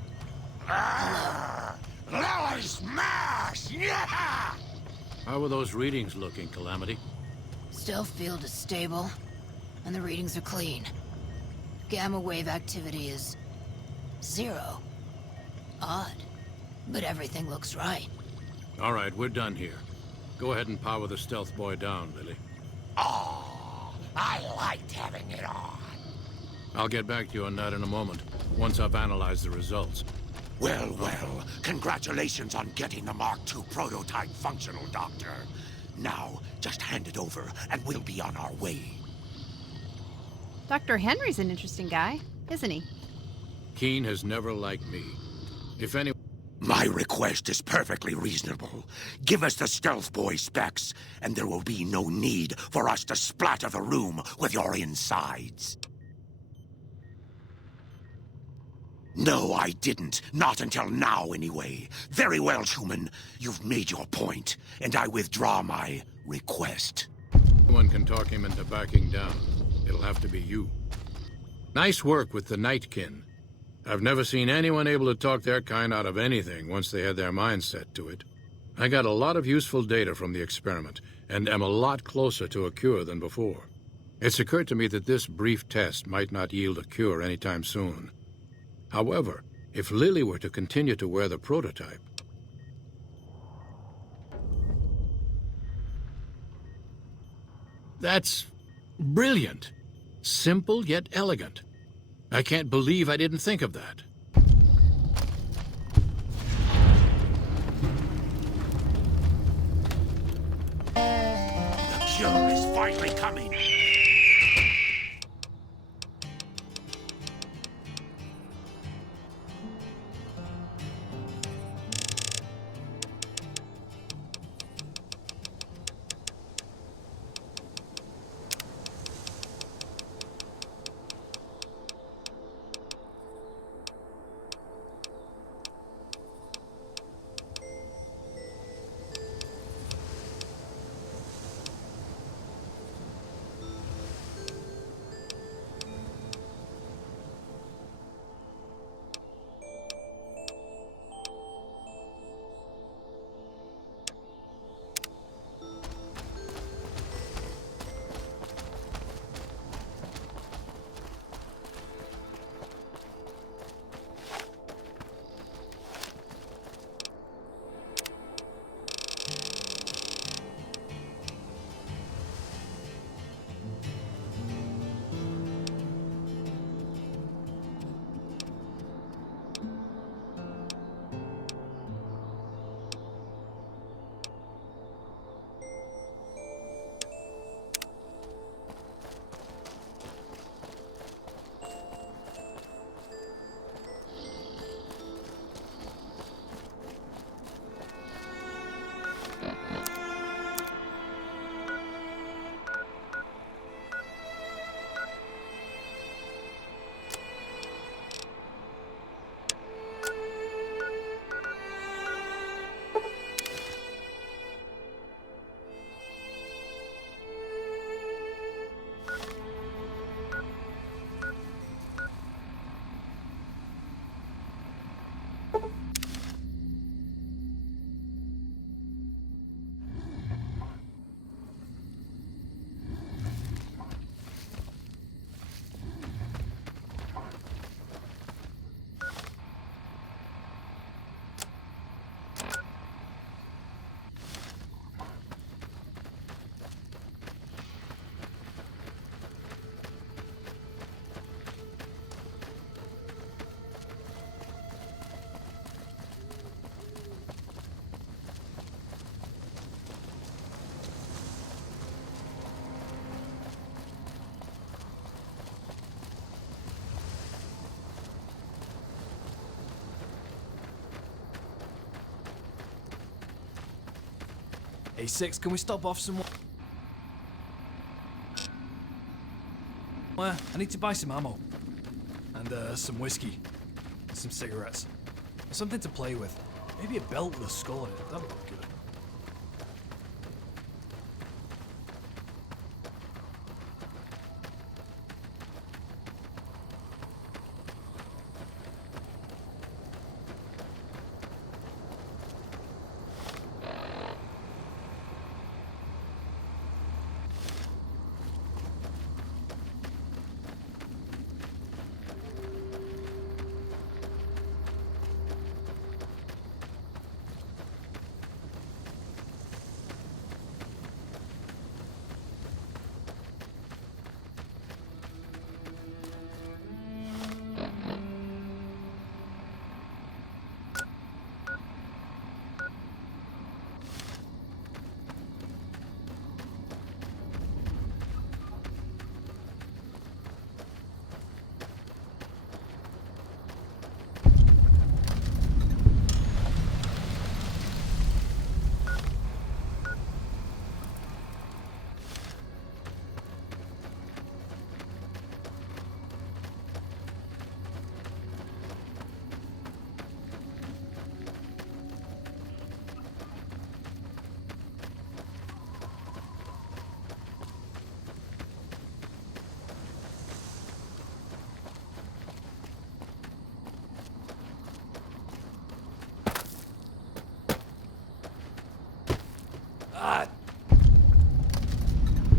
Lily smash! Yeah! How are those readings looking, Calamity? Stealth field is stable, and the readings are clean. Gamma wave activity is 0. Odd, but everything looks right. All right, we're done here. Go ahead and power the Stealth Boy down, Lily. Oh, I liked having it on. I'll get back to you on that in a moment, once I've analyzed the results. Well, well, congratulations on getting the Mark II prototype functional, Doctor. Now, just hand it over, and we'll be on our way. Dr. Henry's an interesting guy, isn't he? Keen has never liked me. If any... My request is perfectly reasonable. Give us the Stealth Boy specs, and there will be no need for us to splatter the room with your insides. No, I didn't. Not until now, anyway. Very well, human. You've made your point, and I withdraw my request. No one can talk him into backing down. It'll have to be you. Nice work with the Nightkin. I've never seen anyone able to talk their kind out of anything once they had their mind set to it. I got a lot of useful data from the experiment, and am a lot closer to a cure than before. It's occurred to me that this brief test might not yield a cure anytime soon. However, if Lily were to continue to wear the prototype... That's brilliant. Simple yet elegant. I can't believe I didn't think of that. The cure is finally coming. Hey, Six, can we stop off somewhere? Well, I need to buy some ammo. And, some whiskey. Some cigarettes. Something to play with. Maybe a belt with a skull on it. That would look good.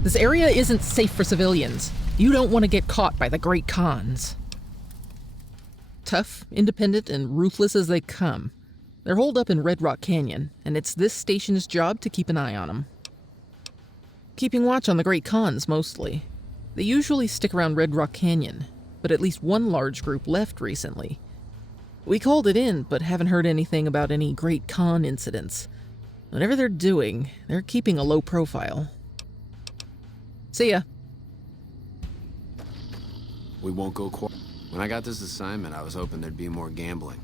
This area isn't safe for civilians. You don't want to get caught by the Great Khans. Tough, independent, and ruthless as they come. They're holed up in Red Rock Canyon, and it's this station's job to keep an eye on them. Keeping watch on the Great Khans, mostly. They usually stick around Red Rock Canyon, but at least one large group left recently. We called it in, but haven't heard anything about any Great Khan incidents. Whatever they're doing, they're keeping a low profile. See ya. We won't go quiet. When I got this assignment, I was hoping there'd be more gambling.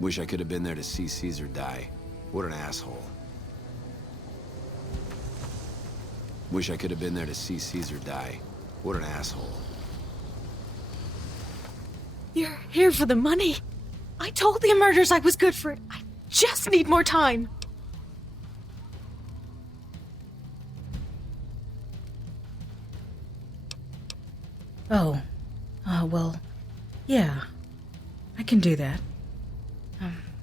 Wish I could have been there to see Caesar die. What an asshole. Wish I could have been there to see Caesar die. What an asshole. You're here for the money. I told the murders I was good for it. I just need more time. Oh. Well, yeah. I can do that.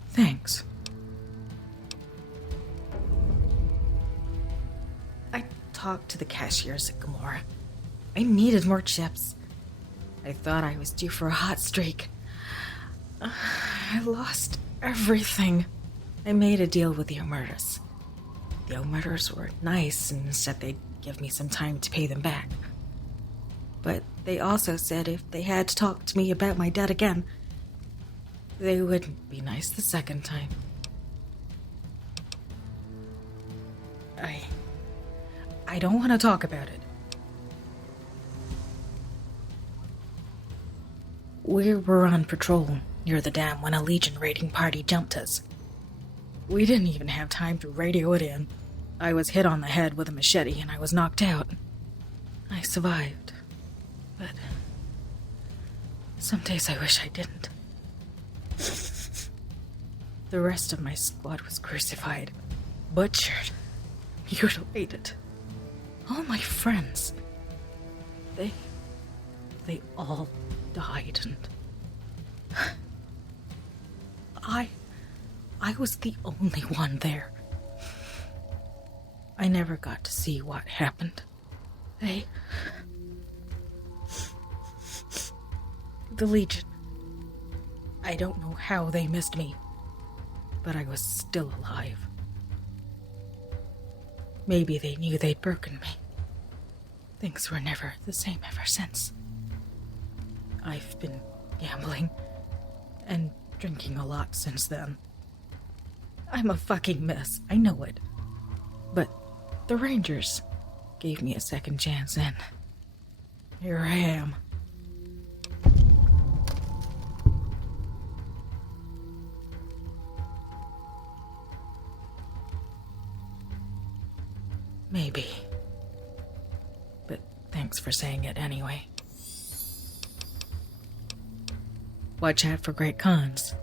Thanks. I talked to the cashiers at Gamora. I needed more chips. I thought I was due for a hot streak. I lost everything. I made a deal with the Omertas. The Omertas were nice and said they'd give me some time to pay them back. But they also said if they had to talk to me about my debt again, they wouldn't be nice the second time. I don't want to talk about it. We were on patrol near the dam when a Legion raiding party jumped us. We didn't even have time to radio it in. I was hit on the head with a machete and I was knocked out. I survived. But some days I wish I didn't. The rest of my squad was crucified, butchered, mutilated. All my friends, they all died, and I was the only one there. I never got to see what happened. The Legion. I don't know how they missed me, but I was still alive. Maybe they knew they'd broken me. Things were never the same ever since. I've been gambling and drinking a lot since then. I'm a fucking mess, I know it. But the Rangers gave me a second chance, and here I am. Maybe. But thanks for saying it anyway. Watch out for great cons.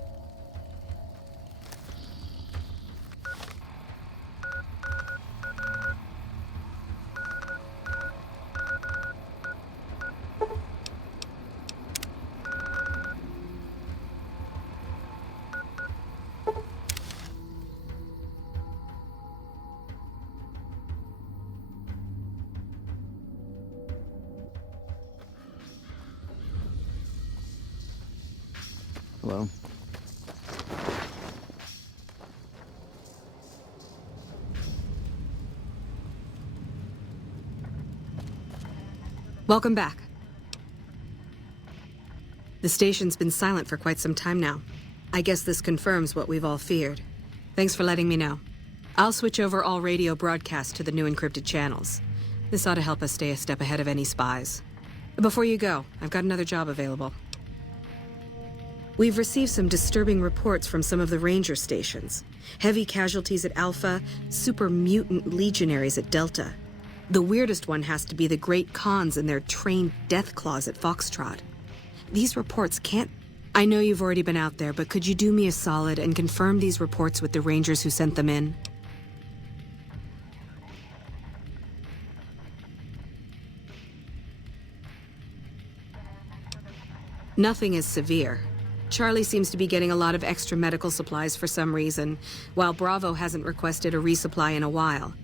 Hello? Welcome back. The station's been silent for quite some time now. I guess this confirms what we've all feared. Thanks for letting me know. I'll switch over all radio broadcasts to the new encrypted channels. This ought to help us stay a step ahead of any spies. Before you go, I've got another job available. We've received some disturbing reports from some of the ranger stations. Heavy casualties at Alpha, super mutant legionaries at Delta. The weirdest one has to be the Great Khans and their trained death claws at Foxtrot. These reports can't... I know you've already been out there, but could you do me a solid and confirm these reports with the rangers who sent them in? Nothing is severe. Charlie seems to be getting a lot of extra medical supplies for some reason, while Bravo hasn't requested a resupply in a while.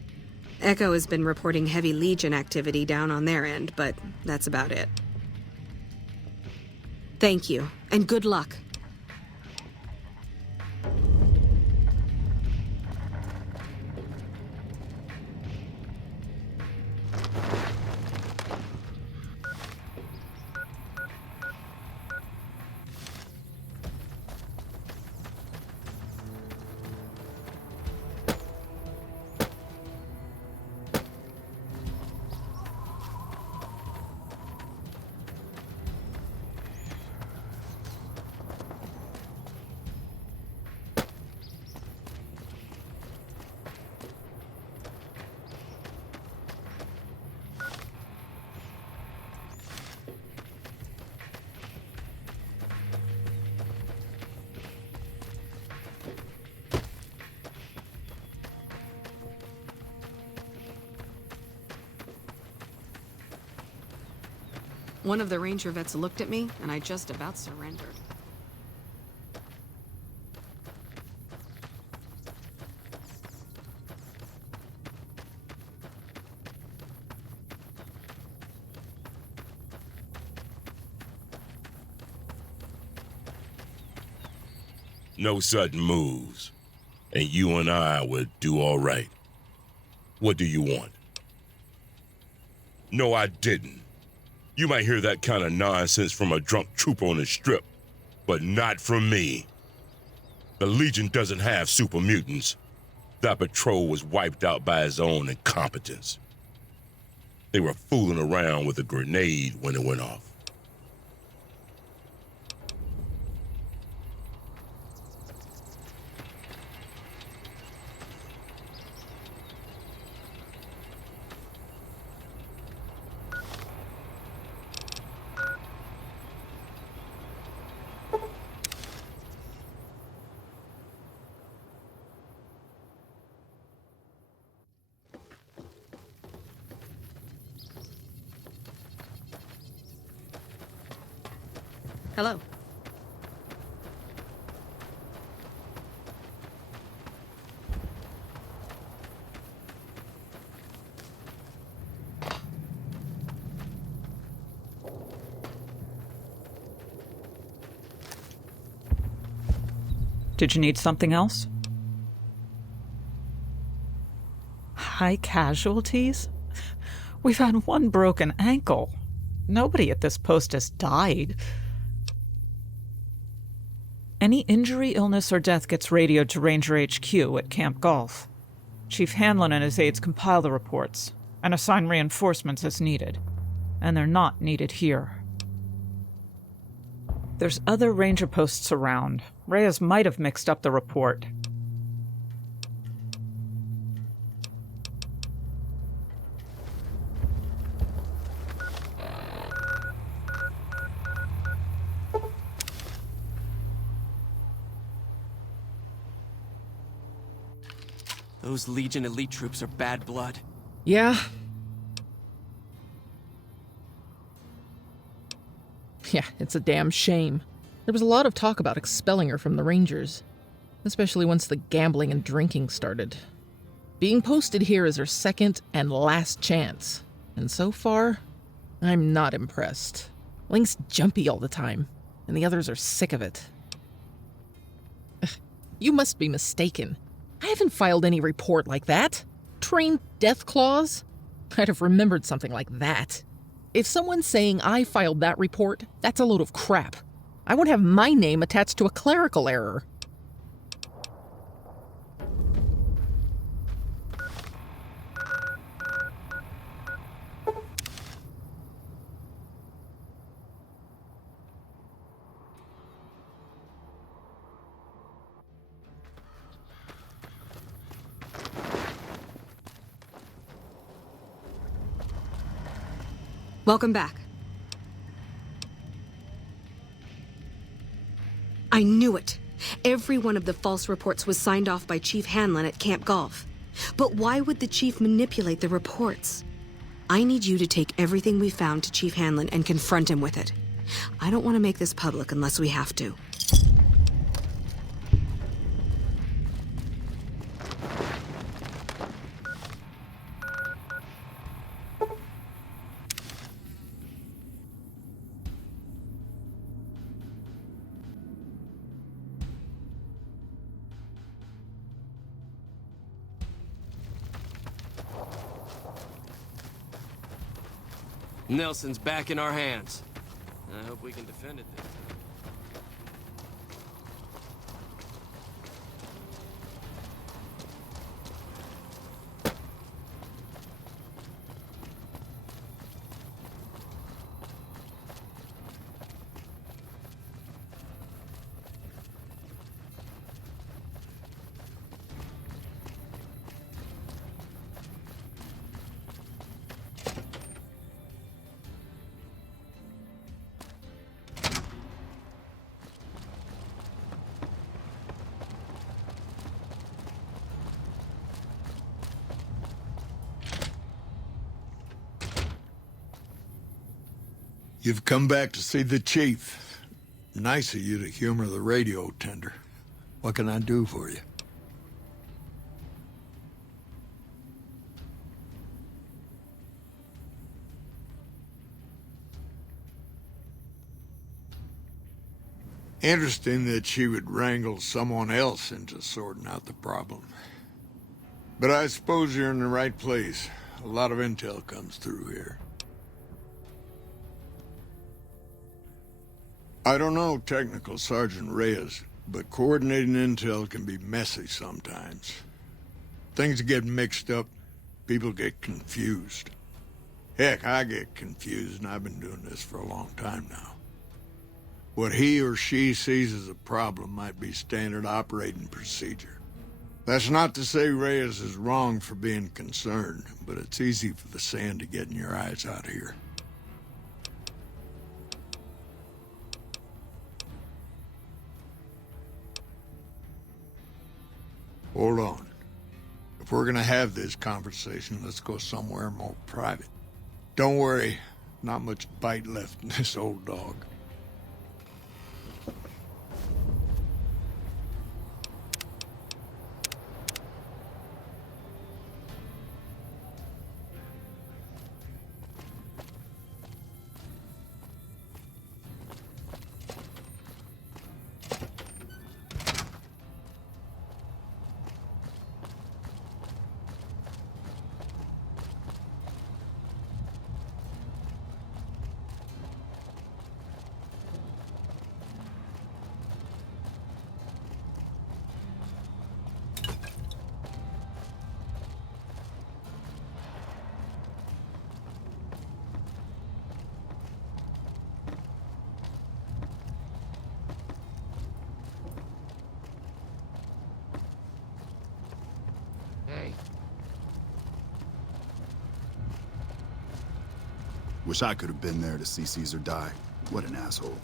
Echo has been reporting heavy Legion activity down on their end, but that's about it. Thank you, and good luck. One of the ranger vets looked at me, and I just about surrendered. No sudden moves, and you and I would do all right. What do you want? No, I didn't. You might hear that kind of nonsense from a drunk trooper on the strip, but not from me. The Legion doesn't have super mutants. That patrol was wiped out by its own incompetence. They were fooling around with a grenade when it went off. Hello. Did you need something else? High casualties? We've had one broken ankle. Nobody at this post has died. Any injury, illness, or death gets radioed to Ranger HQ at Camp Golf. Chief Hanlon and his aides compile the reports and assign reinforcements as needed. And they're not needed here. There's other ranger posts around. Reyes might have mixed up the report. Those Legion elite troops are bad blood. Yeah. Yeah, it's a damn shame. There was a lot of talk about expelling her from the Rangers, especially once the gambling and drinking started. Being posted here is her second and last chance, and so far, I'm not impressed. Link's jumpy all the time, and the others are sick of it. You must be mistaken. I haven't filed any report like that. Trained death clause? I'd have remembered something like that. If someone's saying I filed that report, that's a load of crap. I won't have my name attached to a clerical error. Welcome back. I knew it. Every one of the false reports was signed off by Chief Hanlon at Camp Golf. But why would the Chief manipulate the reports? I need you to take everything we found to Chief Hanlon and confront him with it. I don't want to make this public unless we have to. Nelson's back in our hands. I hope we can defend it this time. You've come back to see the Chief. Nice of you to humor the radio tender. What can I do for you? Interesting that she would wrangle someone else into sorting out the problem. But I suppose you're in the right place. A lot of intel comes through here. I don't know Technical Sergeant Reyes, but coordinating intel can be messy sometimes. Things get mixed up, people get confused. Heck, I get confused, and I've been doing this for a long time now. What he or she sees as a problem might be standard operating procedure. That's not to say Reyes is wrong for being concerned, but it's easy for the sand to get in your eyes out here. Hold on. If we're gonna have this conversation, let's go somewhere more private. Don't worry, not much bite left in this old dog. Wish I could have been there to see Caesar die. What an asshole.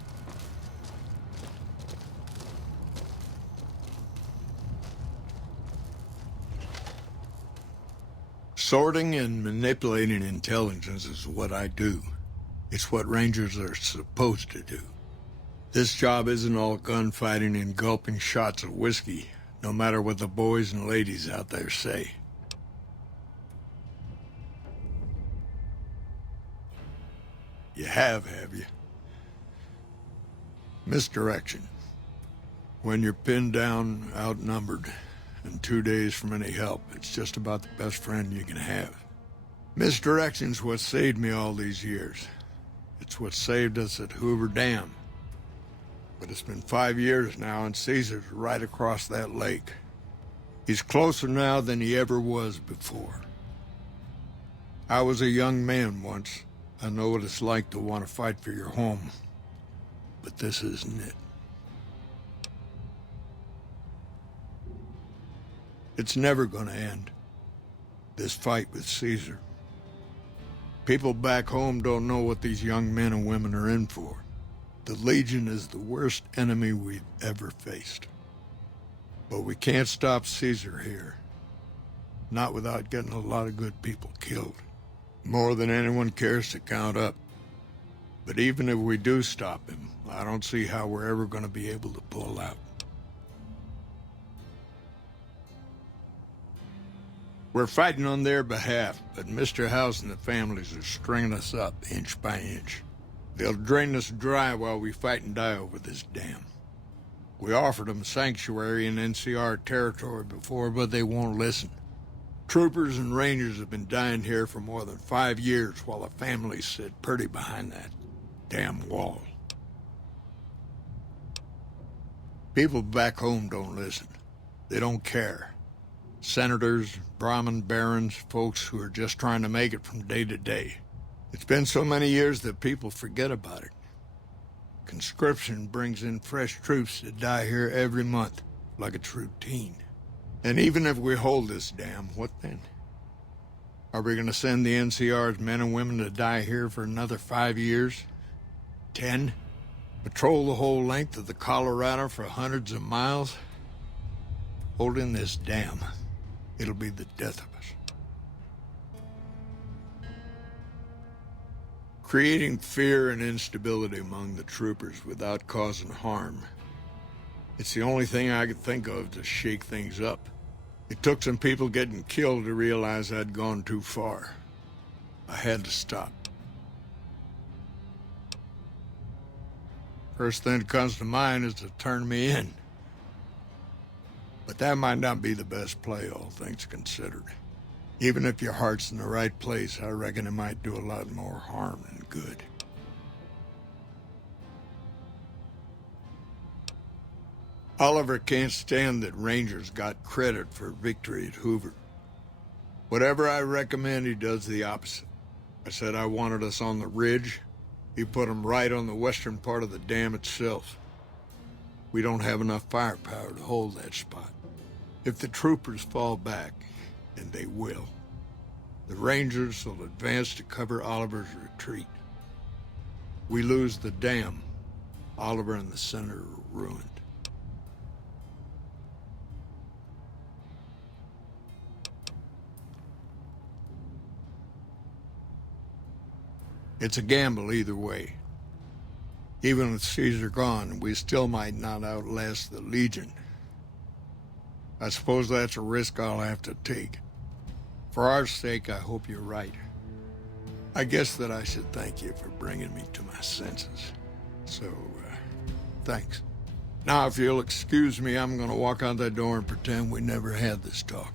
Sorting and manipulating intelligence is what I do. It's what Rangers are supposed to do. This job isn't all gunfighting and gulping shots of whiskey, no matter what the boys and ladies out there say. You have you? Misdirection. When you're pinned down, outnumbered, and 2 days from any help, it's just about the best friend you can have. Misdirection's what saved me all these years. It's what saved us at Hoover Dam. But it's been 5 years now, and Caesar's right across that lake. He's closer now than he ever was before. I was a young man once. I know what it's like to want to fight for your home. But this isn't it. It's never gonna end. This fight with Caesar. People back home don't know what these young men and women are in for. The Legion is the worst enemy we've ever faced. But we can't stop Caesar here. Not without getting a lot of good people killed. More than anyone cares to count up. But even if we do stop him, I don't see how we're ever going to be able to pull out. We're fighting on their behalf, but Mr. House and the families are stringing us up inch by inch. They'll drain us dry while we fight and die over this dam. We offered them sanctuary in NCR territory before, but they won't listen. Troopers and Rangers have been dying here for more than 5 years while the families sit pretty behind that damn wall. People back home don't listen. They don't care. Senators, Brahmin barons, folks who are just trying to make it from day to day. It's been so many years that people forget about it. Conscription brings in fresh troops that die here every month, like it's routine. And even if we hold this dam, what then? Are we going to send the NCR's men and women to die here for another 5 years? 10? Patrol the whole length of the Colorado for hundreds of miles? Holding this dam, it'll be the death of us. Creating fear and instability among the troopers without causing harm. It's the only thing I could think of to shake things up. It took some people getting killed to realize I'd gone too far. I had to stop. First thing that comes to mind is to turn me in. But that might not be the best play, all things considered. Even if your heart's in the right place, I reckon it might do a lot more harm than good. Oliver can't stand that Rangers got credit for victory at Hoover. Whatever I recommend, he does the opposite. I said I wanted us on the ridge. He put them right on the western part of the dam itself. We don't have enough firepower to hold that spot. If the troopers fall back, and they will, the Rangers will advance to cover Oliver's retreat. We lose the dam, Oliver and the center are ruined. It's a gamble either way. Even with Caesar gone, we still might not outlast the Legion. I suppose that's a risk I'll have to take. For our sake, I hope you're right. I guess that I should thank you for bringing me to my senses. So, thanks. Now, if you'll excuse me, I'm gonna walk out that door and pretend we never had this talk.